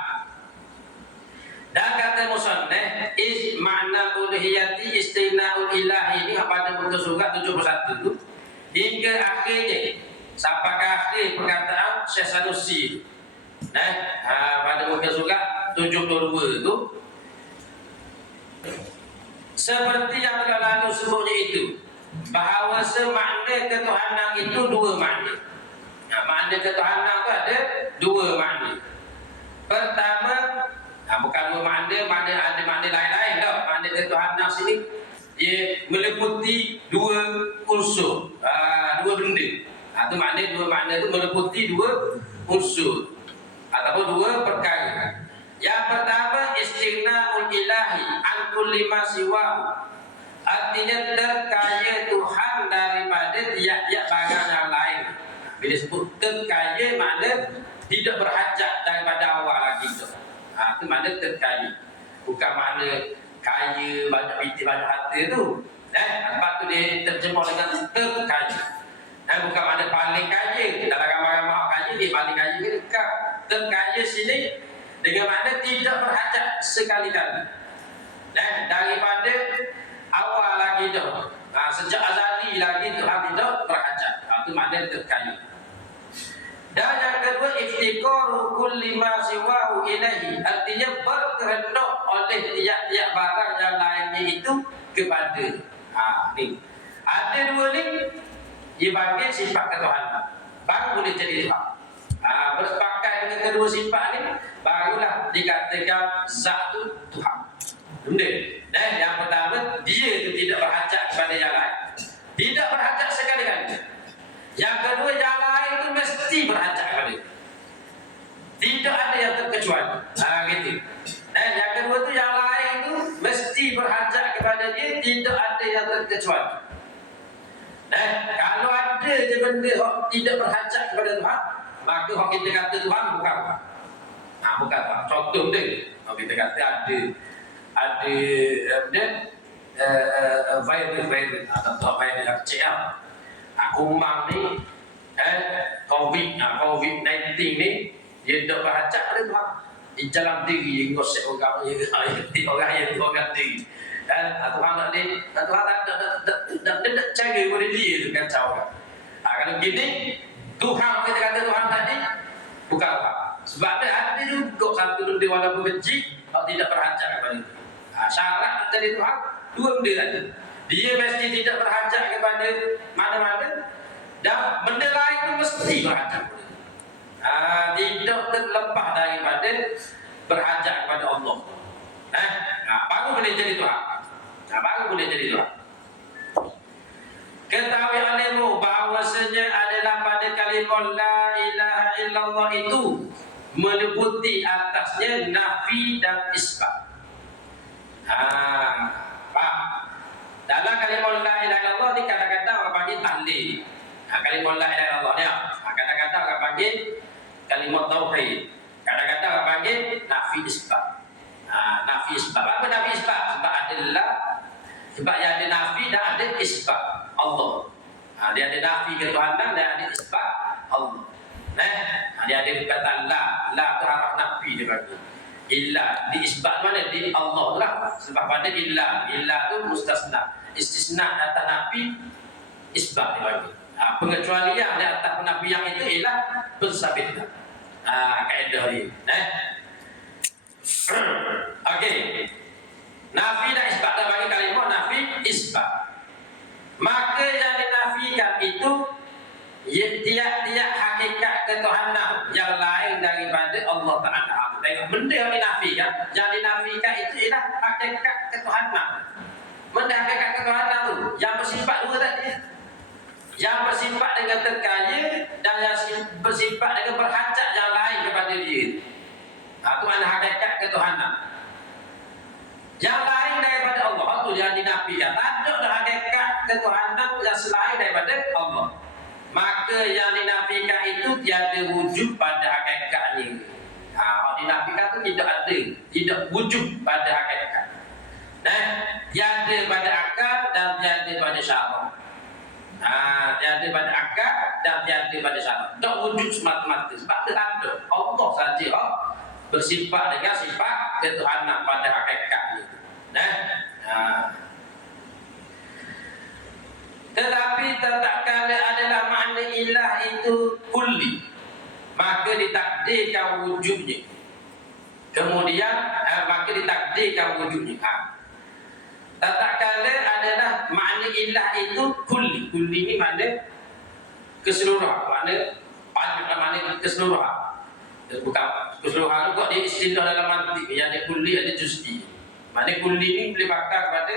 Dan kata musannif is makna uluhiyati istighna'ul ilahi ini pada muka surat 71 itu hingga akhirnya sampai ke akhir perkataan Syekh Sanusi itu. Pada muka surat 72 itu seperti yang telah lalu sebutnya itu bahawa semakna ketuhanan itu dua makna. Makna ketuhanan itu ada dua makna. Pertama, bukan dua makna ada makna lain-lain tau. Makna ketuhanan sini ia meliputi dua unsur, dua benda. Itu makna dua makna itu meliputi dua unsur ataupun dua perkara. Yang pertama istighna'ul ilahi an kulli ma siwahu. Artinya terkaya Tuhan daripada tiap-tiap barang yang lain. Bila sebut terkaya makna tidak berhajat daripada awal lagi tu. Itu makna terkaya. Bukan makna kaya banyak binti banyak harta tu. Sebab tu dia terjemah dengan terkaya. Bukan makna paling kaya. Dalam ramai-ramai kaya dia paling kaya ke dekat. Terkaya sini dengan makna tidak berhajat sekali-kali. Daripada awal lagi tu. Sejak azali lagi tu tidak berhajat. Itu makna terkaya. Dan yang kedua iftiqaru kulli ma siwahu ilaihi. Artinya berkehendak oleh tiap-tiap barang yang lainnya itu kepada. Ni. Ada dua ni dipanggil sifat ketuhanan. Baru boleh jadi Tuhan. Bersepakat dengan kedua sifat ni barulah Tuhan. Benda. Dan yang pertama, dia itu tidak berhajat kepada yang lain. Tidak berhajat sekali-kali. Yang kedua, yang lain itu mesti berhajat kepada dia. Tidak ada yang terkecuali. Gitu. Dan yang kedua tu yang lain tu mesti berhajat kepada dia, tidak ada yang terkecuali. Dan kalau ada je benda yang tidak berhajat kepada Tuhan, maka orang kita kata Tuhan bukan Tuhan. Bukan Tuhan. Contoh dia, orang kita kata ada virus atau virus yang kecil. Kuman ni, COVID-19 ni, dia tak berhajat pada Tuhan. Di dalam diri ngosek orang yang diri. Tuhan nak dia, Tuhan tak cara pada dia tu kacau kan. Kalau gini, Tuhan kita kata Tuhan tadi bukan Tuhan. Sebab dia ada juga satu benda walaupun kecil, tidak berhajat kepada dia. Syarat dari Tuhan dua benda tadi. Dia mesti tidak berhajat kepada mana-mana, dan benda lain tu mesti berhajat. Tidak terlepas daripada berhajat kepada Allah. Baru boleh jadi Tuhan. Baru boleh jadi Tuhan. Ketahui olehmu bahawasanya adalah pada kalimah la ilaha illallah itu meliputi atasnya nafi dan isbat. Dalam kalimah la ilaha illallah ni kadang-kadang orang panggil tahlil. Kalimah la ilaha illallah ni kadang-kadang orang panggil kalimah tauhid. Kadang-kadang orang panggil nafi isbat. Nafi isbat. Apa nafi isbat? Sebab yang ada nafi dan ada isbat Allah. Dia ada nafi ketuhanan dan ada isbat Allah. Dia ada perkataan la tu haraf nafi dia bagi. Illa di isbat mana? Di Allah lah. Sebab pada illa tu mustasna. Istisna atas nafi, isbat dia bagi. Pengecualian di atas penafian itu ialah bersabitlah. Kaedah ni. Okey. Nafi dan isbat dah bagi kalimah nafi isbat. Maka yang dinafikan itu tiap-tiap hakikat ketuhanan yang lain daripada Allah Ta'ala. Tengok benda yang dinafikan, itu ialah hakikat ketuhanan. Benda hakikat ketuhanan tu yang bersifat dua tadi. Yang bersifat dengan terkaya dan yang bersifat dengan berhajat yang lain kepada dia. Itu mana hakikat ketuhanan. Yang lain daripada Allah itu yang dinafikan. Tak ada hakikat ketuhanan yang selain daripada Allah. Maka yang dinafikan itu tiada wujud pada hakikatnya. Kalau dinafikan itu tidak wujud pada hakikat. Tiada pada akal dan tiada pada syarat. Tiada pada akal dan tiada pada syarat. Tak wujud semata-mata. Sebab itu ada Allah saja bersifat dengan sifat ketuhanan pada hakikatnya. Tetapi tatkala adalah makna ilah itu kulli, maka ditakdirkan wujudnya. Kemudian maka ditakdirkan wujudnya. Tatkala adalah makna ilah itu kulli. Kulli ini makna keseluruhan, makna keseluruhan. Bukan keseluruhan kok dia istilah dalam mantik yang ada kulli ada juz'i. Makna kulli ini boleh pakai kepada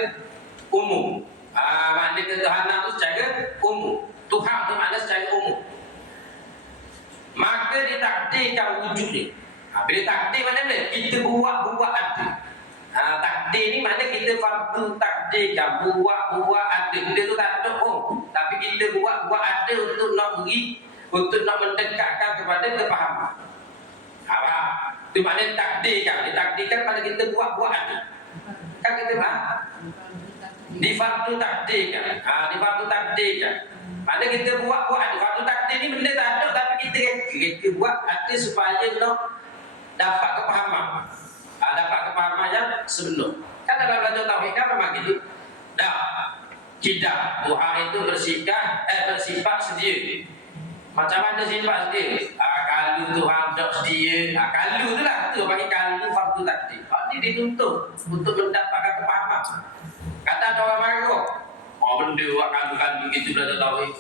umum. Makna ketuhanan itu secara umum. Tuhan itu makna secara umum. Maka ditakdirkan wujudnya. Bila takdir mana? Kita buat ada. Takdir ni makna kita fardu takdirkan, buat ada. Benda tu tak ada tapi kita buat ada untuk nak beri, untuk nak mendekatkan kepada kefahaman. Itu makna takdirkan. Ditakdirkan pada kita buat ada. Kan kita di fardu takdirkan. Di fardu takdirkan. Mana kita buat ada. Fardu takdir ni benda tak ada tapi kita buat ada supaya nak dapat kefahaman. Dapat kefahaman yang sebelum. Kan dalam belajar tauhid kan memang gitu. Tidak. Tuhan itu bersifat sedia. Macam mana sifat sedia? Kalau Tuhan tak sedia, kalau tu lah tu bagi kalau fardu takdir. Ini dituntut untuk mendapatkan kefahaman. Kata ada orang marah, benda buat kalu-kalu gitu belajar tauhid.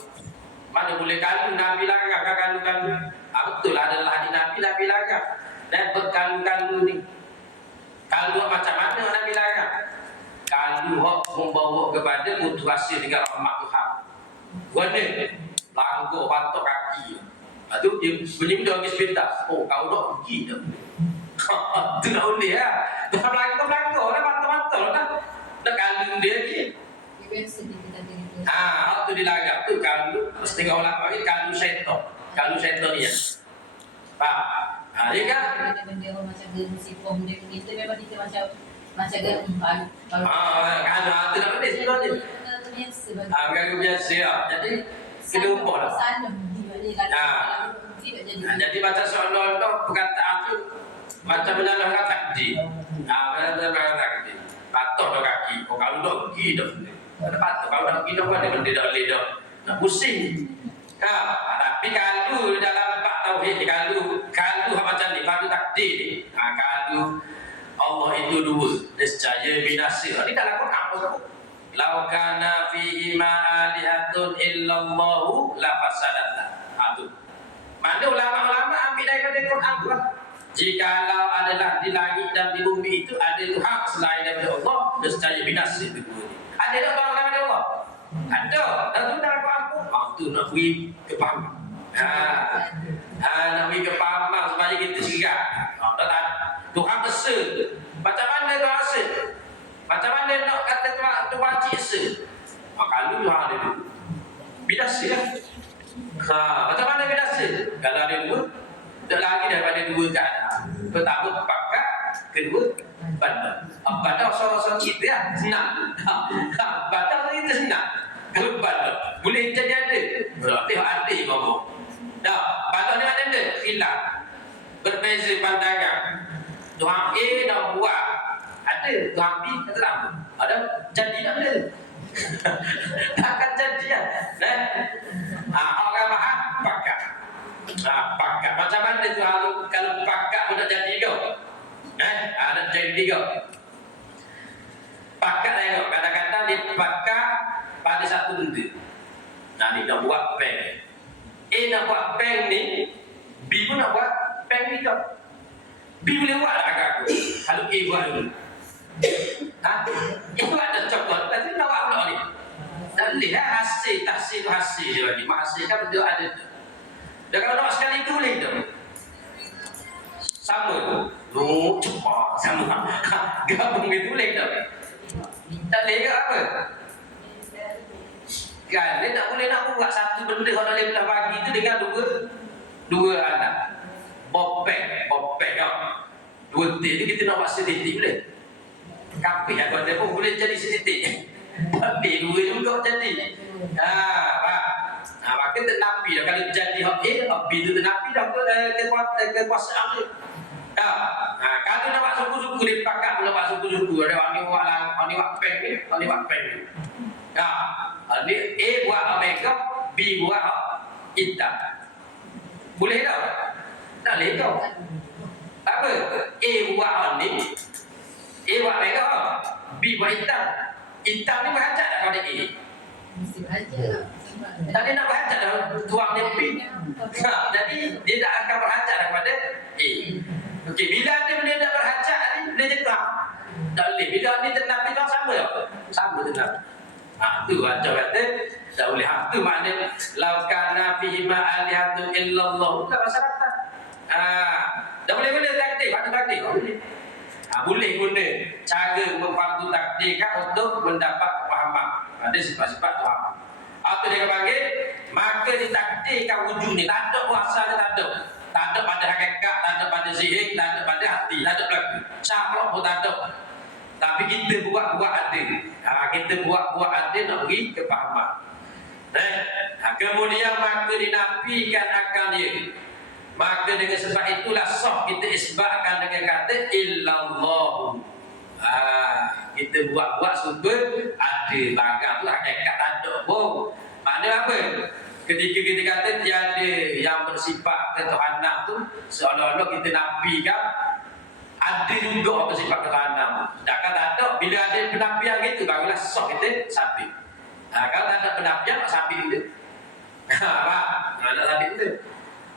Mana boleh kalu Nabi larang kan kalu-kalu. Betul adalah di Nabi larang. Dan berkalu-kalu ni. Kalau macam mana Nabi larang? Kalau hak membawa kepada putus asa dengan rahmat Tuhan. Guna langgar patok kaki. Itu dia bunyi benda habis pintas. Oh, kau nak pergi dah. Itu tak boleh lah. Tuhan melanggar lah, patah-patah lah. Nak kandung dia lagi. Waktu dilarang tu kalau setengah orang panggil kalau syaitan. Kalau syaitan ni. Faham? Dia kan? Benda macam gerusi form dia kita memang kita macam gempa. Kalau tu nak benda sebenarnya. Ganggu biasa lah. Jadi kena upah lah. Jadi macam seolah-olah perkataan tu macam menyalahkan takdir. Menyalahkan takdir. Patut dah kaki. Kalau dah pergi dah. Ada patut. Kalau dah pergi dah pun ada benda dah boleh dah. Nak pusing. Tapi kalau dalam bab tauhid ni, kalau macam ni, kalau takdir ni, kalau Allah itu dua, nescaya binasa. Ni dalam Quran apa tu? Lau kana fihi ma alihatun illallahu la fasadata. Tu. Mana ulama-ulama ambil daripada Quran tu lah. Jikalau adalah di langit dan di bumi itu ada Tuhan selain daripada Allah, nescaya binasa itu dua ni. Ada tak orang daripada Allah? Ada. Dan tu dalam Quran pun. Tu nak beri kepahaman. Nak beri kepahaman supaya kita segar. Tuhan rasa. Macam mana Tuhan rasa? Macam mana nak kata Tuhan ciksa? Kalau Tuhan ada dua. Binasa lah. Macam mana binasa? Kalau ada dua, tak lagi daripada dua keadaan. Pertama pakat, kedua bandar. Bandar orang-orang kita lah, senang. Bandar kita senang. Kalau bandar, boleh jadi ada. Berarti ada ngomong. Bandar ni ada khilaf. Berbeza pandangan. Tuhan A nak buat, ada. Tuhan B kata lama. Ada jadi tak boleh. Takkan jadi lah. Orang faham, pakat. Pakat. Macam mana tu kalau pakat pun nak jadi kau? Nak jadi kau. Pakat tengok. Kadang-kadang dia pakat pada satu benda. Ni nak buat bank. A nak buat bank ni, B pun nak buat bank ni kau. B boleh buat lah kakak aku. Kalau A buat dulu. A buat dah coklat. Lepas tu nak buat pula ni. Dan lihat hasil, tahsil tu hasil je lagi. Menghasilkan benda ada tu. Dan kalau nak sekali tu boleh tak? Sama tu. Cepat. Sama. Gabung itu boleh tak? Tak boleh ke apa? Kan? Dia tak boleh nak buat satu benda kalau dia belah bagi tu dengan dua anak. Bopek kau. Dua titik ni kita nak buat setitik boleh? Kapih aku ada pun boleh jadi setitik. Tapi dua juga jadi. Faham? Maka ternapi dah. Kalau jadi hak A, hak B tu ternapi dah kekuasaan dia. Kalau nak buat suku-suku dia pakat nak buat suku-suku. Ada orang ni buat pen ni, orang ni buat pen ni. Ni A buat Amerika, B buat hitam. Boleh tak? Tak boleh tak? Apa? A buat ni, A buat Amerika, B buat hitam. Hitam ni berhajat tak pada A? Mesti berhajat. Tadi nak berhajat dah tuang dia B. Jadi dia tak akan berhajat kepada A. Okey, bila dia tak berhajat ni, dia tetap. Tak boleh. Bila ni tetap dia sama tak? Sama tetap. Tu macam kata tak boleh. Tu makna lau kana fihi ma alihatun illallah. Tak masalah. Tak boleh guna takdir, faktor takdir. Boleh guna cara memfaktor takdir kan untuk mendapat kefahaman. Ada sifat-sifat Tuhan. Apa dia panggil? Maka ditakdirkan wujud ni. Tak ada kuasa dia, tak ada. Tak ada pada hakikat, tak ada pada zihir, tak ada pada hati, tak ada berlaku. Syarab pun tak ada. Tapi kita buat-buat ada. Kita buat-buat ada nak beri kefahaman. Kemudian maka dinafikan akan dia. Maka dengan sebab itulah sah kita isbatkan dengan kata illallah. Kita buat-buat supaya ada bagang tu hakikat tak ada pun. Makna apa? Ketika kita kata tiada yang bersifat ketuhanan tu, seolah-olah kita nafikan ada juga bersifat ketuhanan. Sedangkan tak ada. Bila ada penafian gitu, barulah sah kita sabit. Kalau tak ada penafian, tak sabit itu. Tak sabit itu.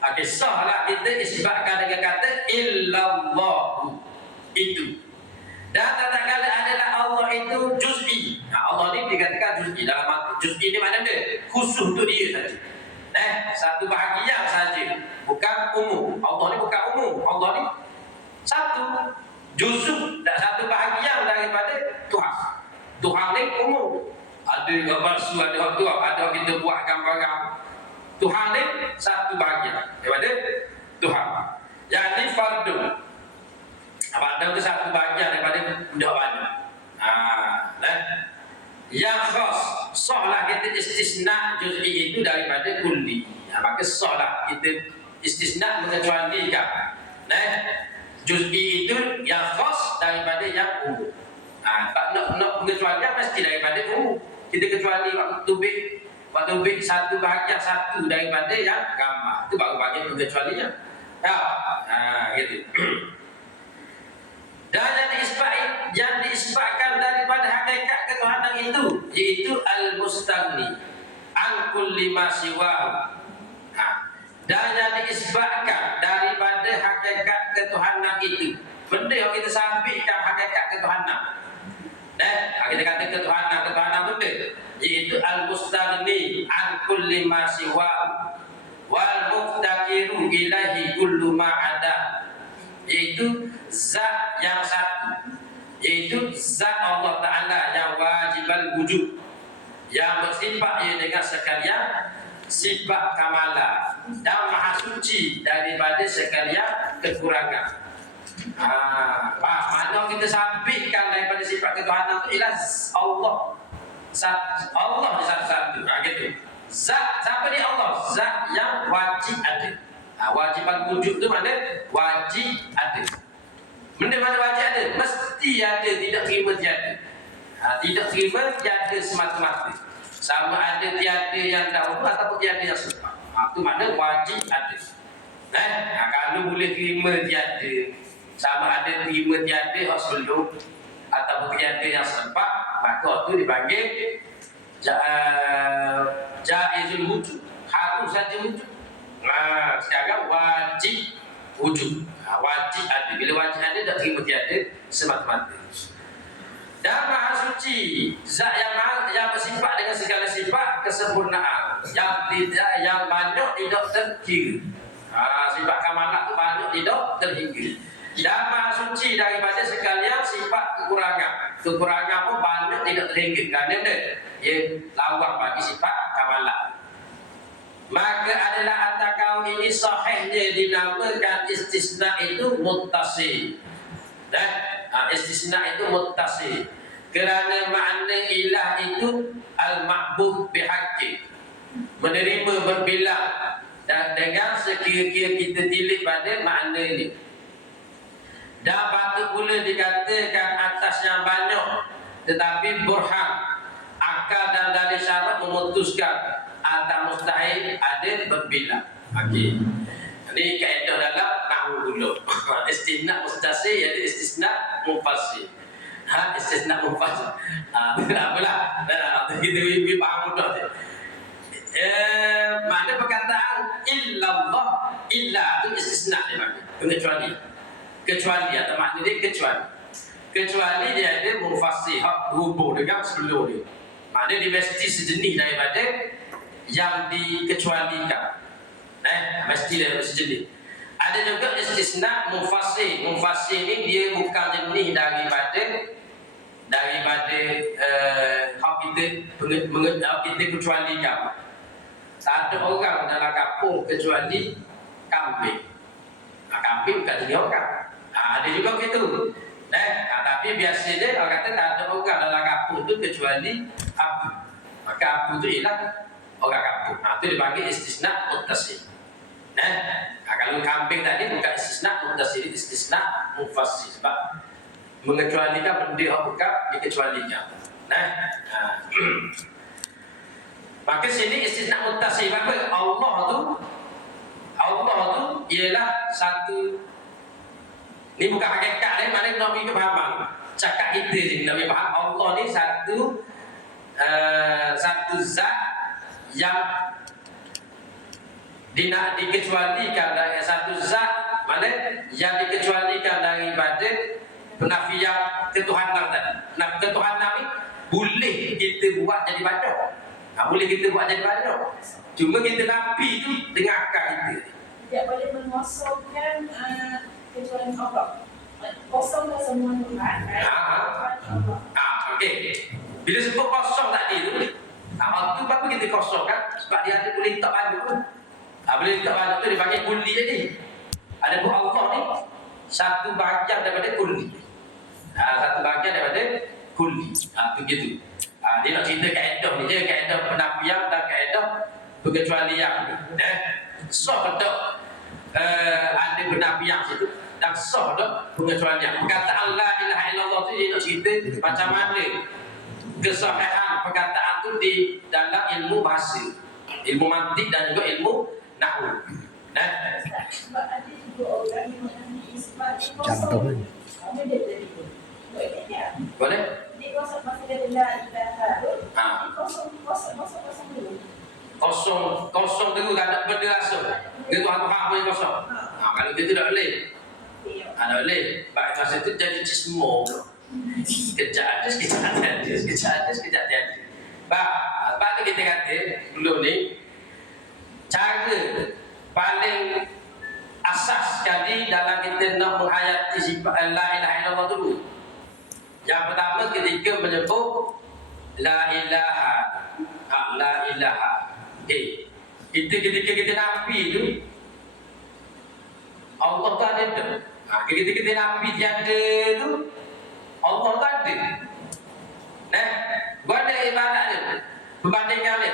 Okey, sahlah kita isbatkan dengan kata illallah. Itu. Dan tatkala adalah Allah itu juz'i. Allah ni dikatakan juz'i. Dalam arti juz'i ni maknanya khusus untuk dia saja. Satu bahagian saja, bukan umum. Allah ni bukan umum. Allah ni satu juz'u, dan satu bahagian daripada Tuhan. Tuhan ni umum. Ada gambar su, ada Tuhan, ada kita buat gambar-gambar. Tuhan ni satu bahagian daripada Tuhan. Yang ni fardu. Fardu itu satu bahagian daripada budak banyak. Yang khas, sahlah kita istisna juz'i itu daripada kulli. Maka sahlah kita istisna mengecualikan. Juz'i itu yang khas daripada yang umum. Tak nak mengecualikan mesti daripada umum. Kita kecuali waktu tubik satu bahagian satu daripada yang gambar. Itu baru bagi pengecualinya. Gitu. Dan yang diisbatkan daripada hakikat ketuhanan itu, iaitu al-mustaghni an kulli ma siwahu. Dan yang diisbatkan daripada hakikat ketuhanan itu, benda yang kita sampaikan hakikat ketuhanan. Kita kata ketuhanan benda, iaitu al-mustaghni an kulli ma siwahu wal muftakiru ilahi kullu ma ada, iaitu zat yang satu, iaitu zat Allah Ta'ala yang wajibal wujud, yang bersifat ia dengan sekalian sifat kamalah dan maha suci daripada sekalian kekurangan. Mana kita sampaikan daripada sifat ketuhanan itu ialah Allah. Allah di satu-satu. Gitu. Zat, siapa dia Allah? Zat yang wajib ada. Wajiban wujud itu mana? Wajib ada. Benda mana wajib ada? Mesti ada, tidak terima tiada. Tidak terima tiada semata-mata. Sama ada tiada yang dahulu ataupun tiada yang selepas. Itu makna wajib ada. Kalau boleh terima tiada, sama ada terima tiada yang sebelum ataupun tiada yang selepas, maka itu dipanggil jaizul wujud. Harus saja wujud. Sekarang wajib wujud. Wajib ada. Bila wajib ada, tak terima tiada semata-mata. Dan maha suci, zat yang bersifat dengan segala sifat kesempurnaan, yang banyak tidak terkira. Sifat kamalah itu banyak tidak terhingga. Dan maha suci daripada sekalian sifat kekurangan. Kekurangan pun banyak tidak terhingga. Kerana ia lawan bagi sifat kamalah. Maka adalah atakau ini sahihnya dinamakan istisna itu muttasil. Istisna itu muttasil kerana makna ilah itu al-ma'bud bihaqqi, menerima berbilang dan dengan sekira-kira kita tilik pada makna ini. Dan patut pula dikatakan atas yang banyak, tetapi burhan, akal dan dalil syarat memutuskan atau mustahil ada berbilang. Okey. Ini kaedah dalam nahwu dulu. Istisna mustasil iaitu istisna mufassal. Istisna mufassal. Apalah. Kita faham mudah je. Makna perkataan illallah, illa itu istisna dia makna. Pengecuali. Kecuali atau makna dia kecuali. Kecuali dia ada mufassal, hubung dengan sebelum dia. Makna dia mesti sejenis daripada yang dikecualikan. Mesti dia sejenis. Ada juga istisna mufassal. Mufassal ni dia bukan jenis daripada hak kita kecualikan. Tak ada orang dalam kampung kecuali kambing. Kambing bukan jenis orang. Ada juga begitu. Tapi biasanya orang kata tak ada orang dalam kampung tu kecuali abu. Maka abu tu ialah orang kampung. Itu dipanggil istisna muttasil. Kalau kambing tadi bukan istisna muttasil, istisna mufassal, sebab mengecualikan benda yang bukan dikecualikan. Maka sini istisna muttasil apa? Allah tu ialah satu. Ni bukan hakikat dia, mana nak bagi kefahaman. Cakap kita je nak bagi faham. Allah ni satu zat yang dikecualikan dari satu zat, mana yang dikecualikan daripada penafian ketuhanan tadi. Nah, ketuhanan ni boleh kita buat jadi badok. Boleh kita buat jadi badok. Cuma kita nafi tu dengan akal kita. Tidak boleh mengosongkan kecuali Allah. Kosongkan semua Tuhan. Okey. Bila sebut kosong tadi tu, waktu baru kita kosongkan sebab dia ada boleh letak badok tu. Boleh letak badok tu dia panggil kulli jadi. Ada buat Allah ni satu bahagian daripada kulli. Satu bahagian daripada kulli. Begitu. Dia nak cerita kaedah ni je, kaedah penafian dan kaedah pengecualian. Sah betul ada penafian situ dan sah betul pengecualian. Perkataan la ilaha illallah tu dia nak cerita macam mana kesahihan perkataan tu di dalam ilmu bahasa, ilmu mantik dan juga ilmu nahwu. Sebab ada juga orang yang mengambil isbat Contoh ni. Boleh? Dia kosong masa dia la ilaha tu. Kosong dulu. Kosong tu tak ada benda langsung. Dia Tuhan pun kosong. Kalau dia tidak boleh. Tak boleh. Sebab masa tu jadi cismo. Sekejap ada, sekejap ada. Sekejap ada, sekejap tiada. Sebab tu kita kata dulu ni cara paling asas sekali dalam kita nak menghayati sifat la ilaha illallah dulu. Yang pertama ketika menyebut la ilaha. La ilaha. Okey. Ketika kita nafi tu Allah tu ada tu. Ketika kita nafi tiada tu Allah tu ada. Buat ada ibadat dia. Perbandingan dia.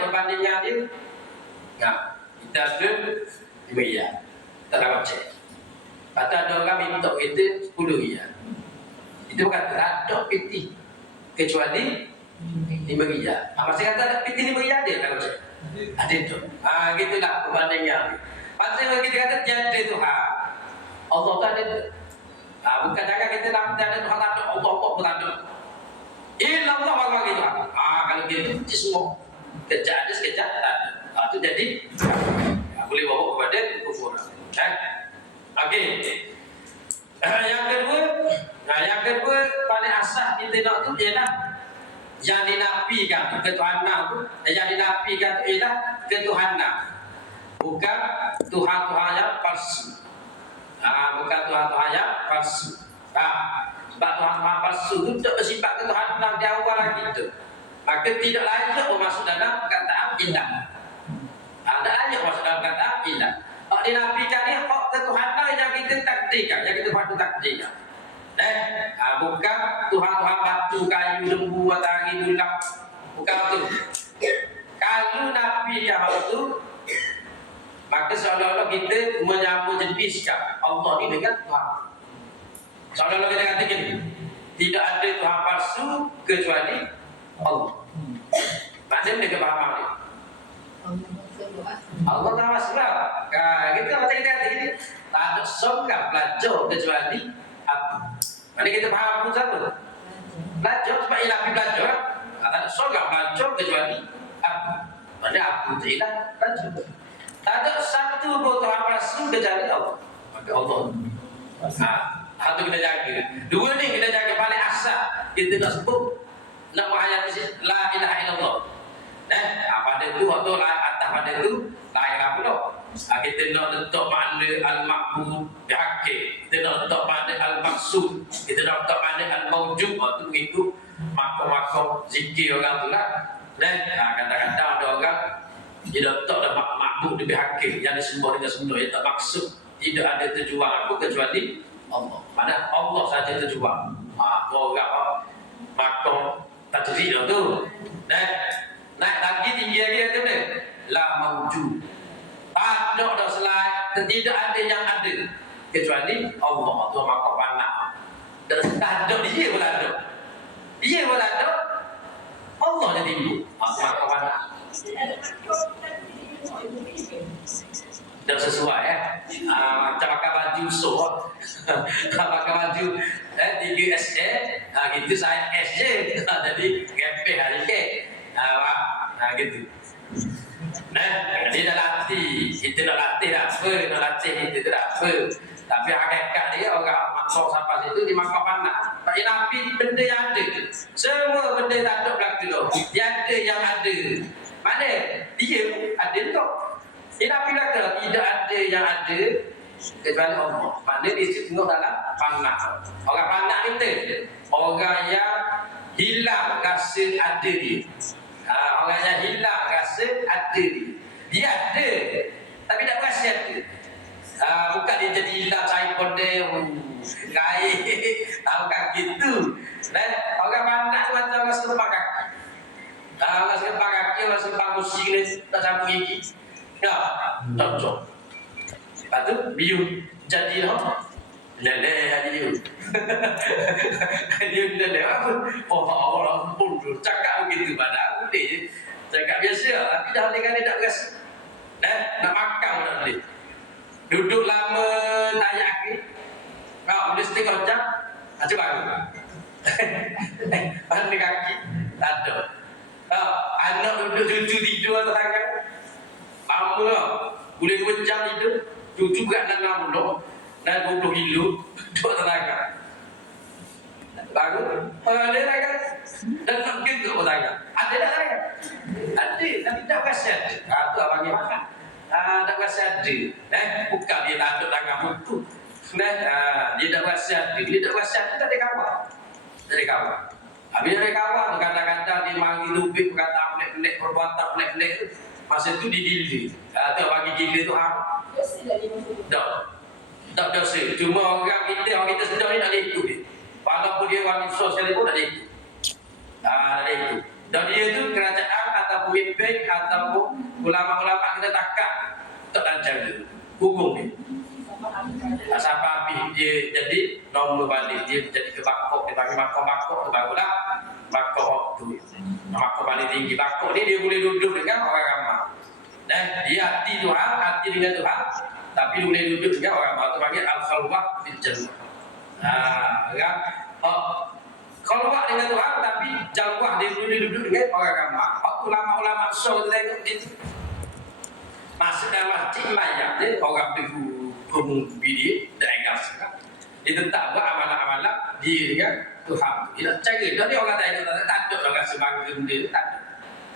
Kita ada riyal. Tak dapat cek. Kata ada orang minta kita 10 riyal. Itu bukan tak piti kecuali 5 riyal. Masa kata ada piti 5 riyal dia tak cek. Ada tu. Gitulah perbandingan. Pasal kita kata tiada Tuhan. Allah tu ada tu. Bukan jangan kita nak tiada Tuhan tak ada. Allah pun tak ada. Illa Allah bagi Tuhan. Kalau gitu semua kejap ada sekejap tak ada. Itu jadi boleh bawa kepada kufur. Okey. Yang kedua paling asas kita nak tu ialah yang dinafikan ketuhanan tu, yang dinafikan tu ialah ketuhanan. Bukan Tuhan-Tuhan yang palsu. Bukan Tuhan-Tuhan yang palsu. Sebab Tuhan-Tuhan palsu tu tak bersifat ketuhanan di awal lagi tu. Maka tidak layak masuk dalam perkataan ilah. Tak layak masuk dalam perkataan ilah. Hak dinafikan ni hak ketuhanan yang kita takdirkan, yang kita patut takdirkan. Bukan Tuhan-Tuhan batu, kayu, lembu, matahari, bulan. Bukan tu. Kalau nafikan hal tu, maka seolah-olah kita menyambut jeniskan Allah ni dengan Tuhan. Seolah-olah kita kata gini, tidak ada Tuhan palsu kecuali Allah. Macam mana kefahaman ni? Allah tak masalah. Kita macam kita kata gini, tak ada seorang pelajar kecuali aku. Mana kita faham pun siapa? Pelajar sebab ialah api pelajar. Tak ada seorang pelajar kecuali aku. Mana aku tu ialah pelajar. Tak ada satu pun Tuhan palsu kecuali Allah. Maka Allah. Satu kita jaga. Dua ni kita jaga paling asal. Kita nak sebut nak menghayati la ilaha illallah. Pada tu waktu atas pada tu lain apa dah. Kita nak letak makna al-ma'bud bihaqi. Kita nak letak makna al-maqsud. Kita nak letak makna al-mawjud. Waktu begitu makom-makom zikir orang tu lah. Kadang-kadang ada orang dia letak dah ma'bud bihaqi yang disembah dengan sebenar yang tak maksud. Tidak ada tujuan apa kecuali Allah. Mana Allah saja tujuan. Orang makom tajrid tu. Naik lagi tinggi lagi tu ni. La mawjud. Tak ada selain, tidak ada yang ada kecuali Allah tu makom panak. Dan tak ada dia pun ada. Dia pun ada. Allah dia timbul. Makom panak. Dan sesuai macam pakai baju so pakai baju 3 SA gitu saya SJ jadi gempeh hari ke gitu dia dah latih kita nak latih tak apa nak latih kita tak apa tapi hakikat dia orang maksud sampai situ di makan panak tak nabi benda yang ada. Semua benda tak ada berlaku tu. Tiada yang ada. Mana? Dia ada tu. Dia Nabi kata tidak ada yang ada kecuali Allah. Maknanya dia tengok dalam panah. Orang panah kita, orang yang hilang rasa ada dia. Orang yang hilang rasa ada dia. Dia ada, tapi tak rasa ada. Bukan dia jadi hilang handphone dia, gaib, bukan gitu. Dan orang pandai tu macam orang sempang kaki. Orang sempang kaki, orang sempang kursi ni, tak sambung gigi. Ya, cocok. Lepas tu, biu jadilah leleh hari dia. Dia leleh apa? Oh, orang pun cakap begitu pada aku ni. Cakap biasa, tapi dah boleh kan dia tak berasa. Nak makan pun tak boleh. Duduk lama tak yakin. Boleh setengah jam, macam baru. Mana kaki? Tak ada. Anak duduk cucu tidur atas tangan. Lama lah. Boleh 2 jam tidur. Cucu berat 60 dan 20 kilo. Duduk atas tangan. Baru. Ada tangan. Dan tak gitu atas tangan. Ada tak tangan? Ada. Tapi tak rasa ada. Itu abang dia makan. Tak rasa ada. Bukan dia tak ada tangan putus. Dia tak rasa ada. Dia tak rasa ada, tak ada kawan. Tak ada kawan. Habis ada kawan tu kadang-kadang dia mari lupit perkataan pelik-pelik, perbuatan pelik-pelik tu. Masa tu dia gila. Tu bagi gila tu ham. Dosa dah 50. Tak dosa. Cuma orang kita sedar ni tak boleh ikut dia. Walaupun dia orang sosial pun tak boleh ikut. Tak boleh ikut. Dan dia tu kerajaan atau pemimpin ataupun ulama-ulama kita takak tak dan jaga. Hukum dia. Sampai habis dia jadi nombor balik. Dia jadi ke bakok. Dia panggil bakok-bakok tu barulah bakok tu. Bakok paling tinggi. Bakok ni dia boleh duduk dengan orang ramai. Dan dia hati Tuhan, hati dengan Tuhan. Tapi dia boleh duduk dengan orang ramai. Tu panggil al-khalwah fil jannah. Khalwah dengan Tuhan tapi jalwah dia boleh duduk dengan orang ramai. Waktu ulama-ulama so kita tengok dia tu. Masuk dalam masjid layak dia orang berkumpi dia dan agama. Dia tetap buat amalan-amalan dia dengan Tuhan. Dia tak cara. Dia orang tengok tak ada orang sebangga benda tu tak ada.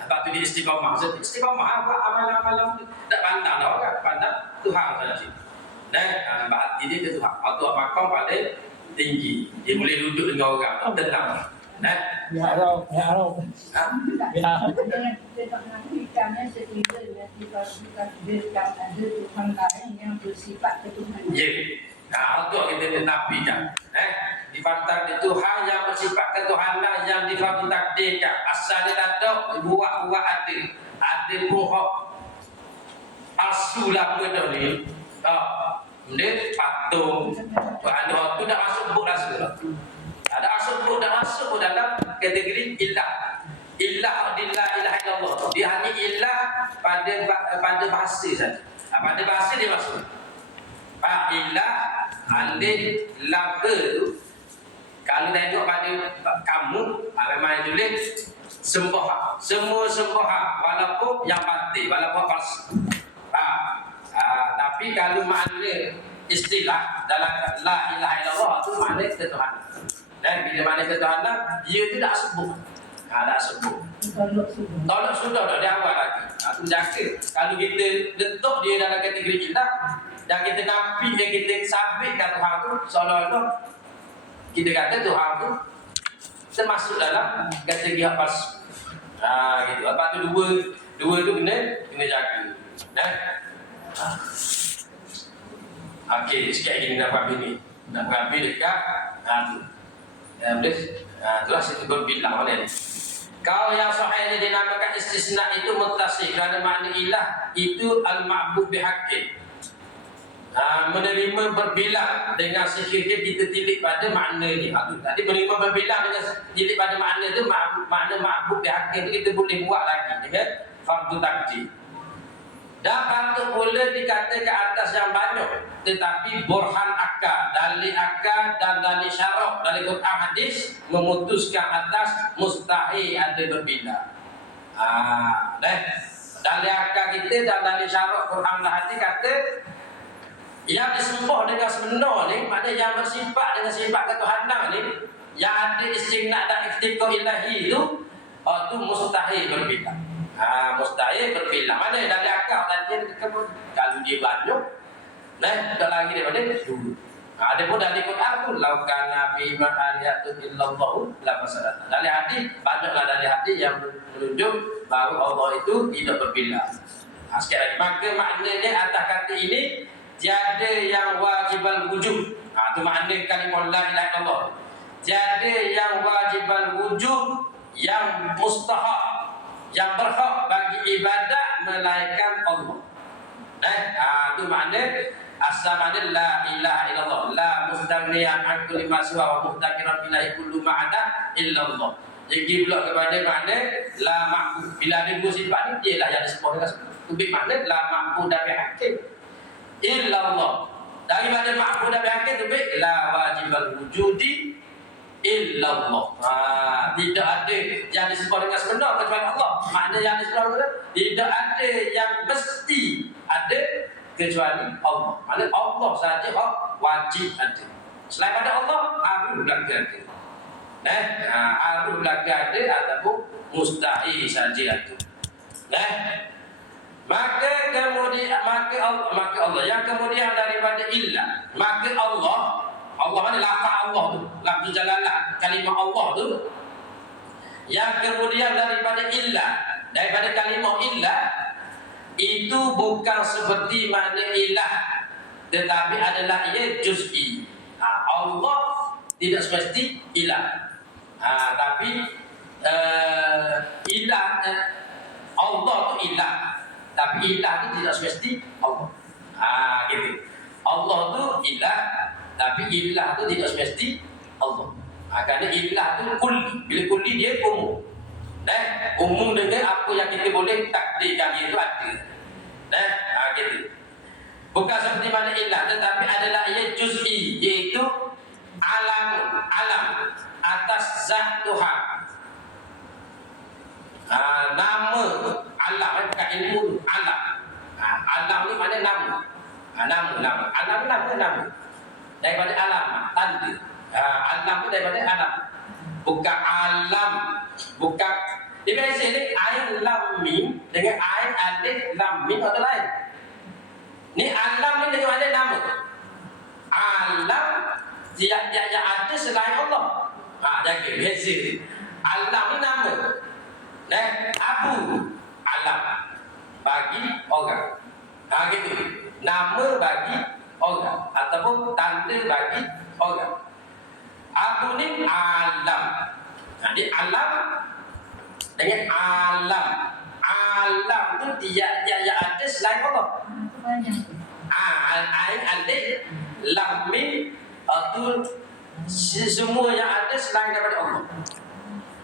Lepas tu dia istiqamah. Istiqamah buat amalan-amalan tu. Tak pandang dah orang. Pandang Tuhan saja. Dan hati dia ke Tuhan. Waktu makam pada tinggi. Dia boleh duduk dengan orang. Tenang. Ya Rob. Kita nak mengakikannya sehingga dengan ditakdirkan ada Tuhan lain yang bersifat ketuhanan. Ya. Untuk kita menafikan. Difatah di Tuhan yang bersifat ketuhanan yang ditakdirkan. Asalnya tak ada, buat-buat ada. Ada pun hak palsu lah benda ni. Dia patung. Ada waktu dah masuk buk rasa. Ada masuk buk dah masuk dalam kategori ilah. Ilah adalah ilah illallah. Dia hanya ilah pada bahasa saja. Pada bahasa dia masuk. Ilah alif lam tu. Kalau tengok pada kamu, memang tulis sembah. Semua sembah walaupun yang batil, walaupun palsu. Tapi kalau makna istilah dalam la ilaha illallah tu makna ketuhanan. Dan bila makna ketuhanan, dia tu tak sebut. Tak sebut. Tolak sudah dah dia awal lagi. Tu jaga. Kalau kita letak dia dalam kategori ilah dan kita nafi yang kita sabitkan Tuhan tu seolah-olah kita kata Tuhan tu termasuk dalam kategori hak palsu. Gitu. Lepas tu dua tu kena jaga. Okey, sikit lagi nak buat ini. Nak buat dekat tu. Boleh? Itulah situ berbilang mana ni. Kalau yang sahih ini dinamakan istisna itu muttasil kerana makna ilah itu al-ma'bud bihaqqin. Menerima berbilang dengan sekiranya kita tilik pada makna ni. Tadi menerima berbilang dengan tilik pada makna tu makna ma'bud bihaqqin tu kita boleh buat lagi dengan fardu takdir. Dan patut pula dikata ke atas yang banyak, tetapi burhan akal, dalil akal dan dalil syarak dari Quran hadis memutuskan atas mustahil ada berbila. Dalil akal kita dan dalil syarak Quran dan hadis kata yang disembah dengan sebenar ni, maknanya yang bersifat dengan sifat ketuhanan ni yang ada istighnaq dan iftiqah ilahi itu mustahil berbila. Mustahil berbila. Mana dari akal tadi kalau dia banyak, tak lagi daripada dulu. Ada pun dari Quran tu laukana fi ma aliyatun illallah la fasadat. Dari hadis banyaklah dari hadis yang menunjuk bahawa Allah itu tidak berbila. Sekali lagi, maka maknanya atas kata ini tiada yang wajibal wujud. Itu makna kalimah la ilaha illallah. Tiada yang wajibal wujud, yang mustahak, yang berhak bagi ibadat melainkan Allah. Itu makna asal makna la ilaha illallah, la mustaghniyan an kulli ma siwa wa muhtaqiran billahi kullu ma ada illallah. Jadi pula kepada makna la ma'bud. Bila ada dua sifat ni dia lah yang disebut dengan sebut. Lebih makna la ma'bud dan bihaqqin illallah. Daripada ma'bud dan bihaqqin tu la wajibal wujudi illallah. Tidak ada yang disebut dengan sebenar kecuali Allah. Makna yang disebut dengan tidak ada yang mesti ada kecuali Allah. Makna Allah saja wajib ada. Selain pada Allah, arus lagi ada. Arus lagi ada ataupun mustahil saja ada. Maka Allah yang kemudian daripada illa, maka Allah mana lafaz Allah tu, lafaz jalalah kalimah Allah tu, yang kemudian daripada illa, daripada kalimah illa itu bukan seperti makna ilah, tetapi adalah ia juz'i. Allah tidak semesti ilah, tapi ilah Allah tu ilah, tapi ilah tu tidak semesti Allah. Gitu. Allah tu ilah, tapi ilah tu tidak semesti Allah. Kerana ilah tu kulli. Bila kulli dia umum. Umum dengan apa yang kita boleh takdirkan dia itu ada. Gitu. Bukan seperti mana ilah, tetapi adalah ia juz'i, iaitu alam atas zat Tuhan. Nama alam, bukan ilmu alam. Alam ni mana nama. Nama daripada alam, tanda. Alam ni daripada alam, bukan alam, bukan. Dia biasa ni ain lam mim dengan ain alif lam mim atau lain. Ni alam ni dengan mana nama. Alam yang ada selain Allah. Jaga biasa. Alam ni nama. Abu alam bagi orang. Gitu. Nama bagi orang ataupun tanda bagi orang. Abu ni alam. Jadi alam dengan alam. Alam tu dia yang ada selain Allah. Ain alif lam mim tu semua yang ada selain daripada Allah.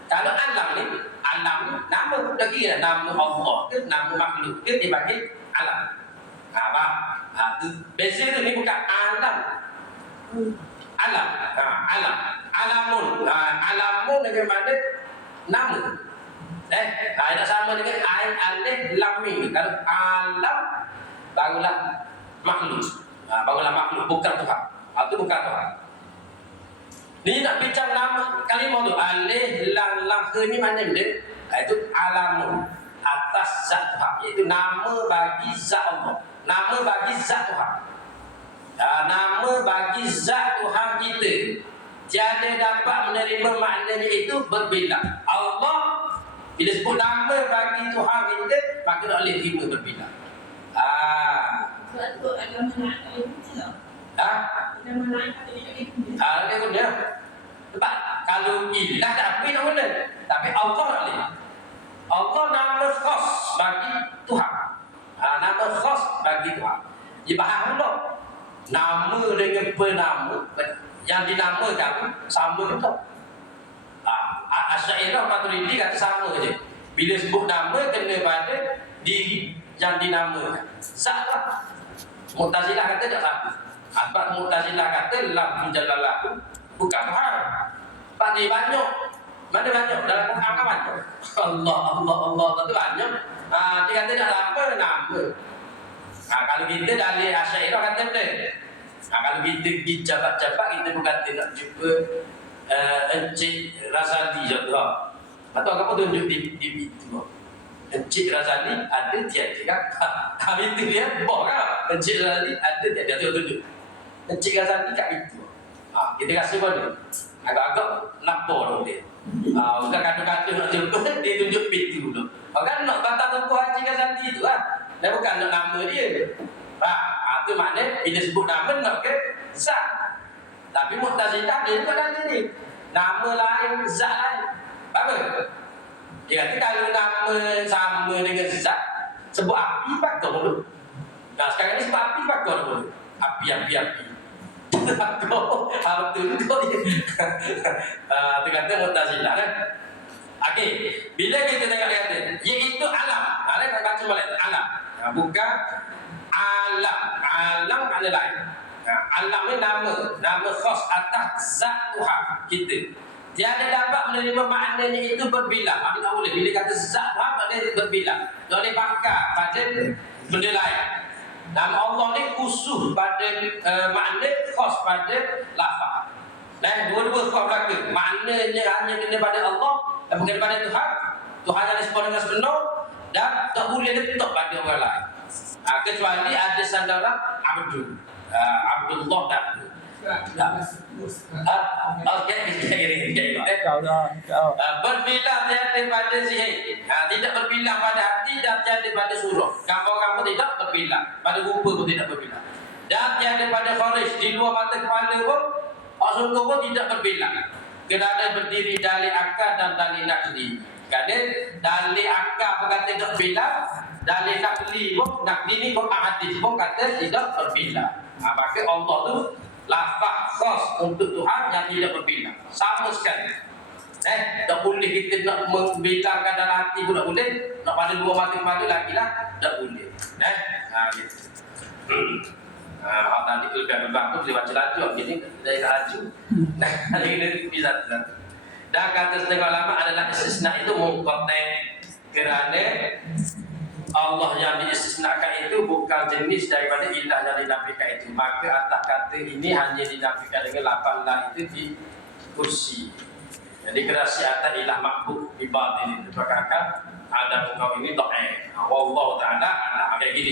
Kalau alam ni nama lagi nama Allah ke nama makhluk ke dia bagi alam. Beza tu ni bukan alam. Alamun dengan mana nama. Tak sama dengan ain alif lam mim. Kalau alam barulah makhluk. Barulah makhluk, bukan Tuhan. Itu bukan Tuhan. Ni nak bincang nama kalimah tu alif lam ni mana dia? Itu alamun atas zat Tuhan, iaitu nama bagi zat Allah. Nama bagi zat Tuhan. Nama bagi zat Tuhan kita tiada dapat menerima maknanya itu berbeza. Allah bila sebut nama bagi Tuhan kita, maka tak boleh terima berbeza. Sebab tu agama lain tak boleh guna. Agama lain tak boleh guna. Boleh guna. Sebab kalau ilah tak boleh nak guna, tapi Allah tak boleh. Allah nama khas bagi Tuhan. Nama khas bagi Tuhan. Dia faham dulu. Nama dengan penama yang dinamakan sama betul. Asy'ariyah Maturidi kata sama je. Bila sebut nama kena pada diri yang dinamakan. Salah. Mu'tazilah kata tak sama. Sebab Mu'tazilah kata lam jalalah bukan Tuhan. Sebab dia banyak. Mana banyak dalam Quran kan banyak. Allah tu banyak. Dia kata tak apa nama. Kalau kita dari Asy'ariyah kata betul. Kalau kita pergi jabat-jabat kita bukan nak jumpa Encik Razali contoh. Atau kamu tunjuk di itu. Encik Razali ada tiada kakak. Kami itu dia boh kan. Encik Razali ada tiada tunjuk. Encik Razali kat itu. Kita kasih pada. Agak-agak lapor dong dia. Bukan kata-kata nak jumpa dia tunjuk pintu dulu. Kan nak batal tempoh Haji Razali itu dan bukan nak nama dia. Itu maknanya bila sebut nama nak ke zat. Tapi Mu'tazilah dia juga ada ni. Nama lain, zat lain. Apa? Dia kata kalau nama sama dengan zat, sebut api pakai dulu. Nah sekarang ni sebut api pakai dulu. Api. Betul dia. Itu kata Mu'tazilah kan. Okey, bila kita lihat iaitu alam. Kita baca balik alam. Bukan alam. Alam ada lain. Alam ni nama khas atas zat Tuhan kita. Tiada dapat menerima maknanya itu berbilang. Tak boleh. Bila kata zat Tuhan maknanya berbilang. Tak boleh bakar pada benda lain. Nama Allah ni khusus pada makna khas pada lafaz. Dua-dua khas belaka. Maknanya hanya kena pada Allah dan bukan pada Tuhan. Tuhan yang disebut dengan sebenar dan tak boleh letak pada orang lain. Kecuali ada sandara Abdul. Abdullah dan okey, berbilang tiada pada zihir, tidak berbilang pada hati dan tiada pada surah. Kampung-kampung tidak berbilang, pada rupa pun tidak berbilang. Dan tiada pada kharij, di luar mata kepala pun sungguh pun tidak berbilang. Kerana berdiri dalil akal dan dalil nakli. Kerana dalil akal berkata tidak berbilang, dalil nakli pun, nakli ni pun hadis pun kata tidak berbilang. Maka Allah tu lafaz khas untuk Tuhan yang tidak berbilang. Sama sekali. Tak boleh kita nak membilangkan dalam hati pun tak boleh. Nak pada dua mata kepala lagi lah, tak boleh. Gitu. Tadi kelebihan lebah tu dia baca laju. Gini dari laju. Hari ini bisa satu. Dan kata setengah ulama adalah istisna itu mungkotek. Kerana Allah yang diistisnakan itu bukan jenis daripada ilah yang dinafikan itu. Maka atas kata ini hanya dinafikan dengan lapan lah itu di kursi. Jadi kerasiatan ilah makhluk di batin itu. Maka ada engkau ini do'e. Wallahu ta'ala ala. Kayak gini.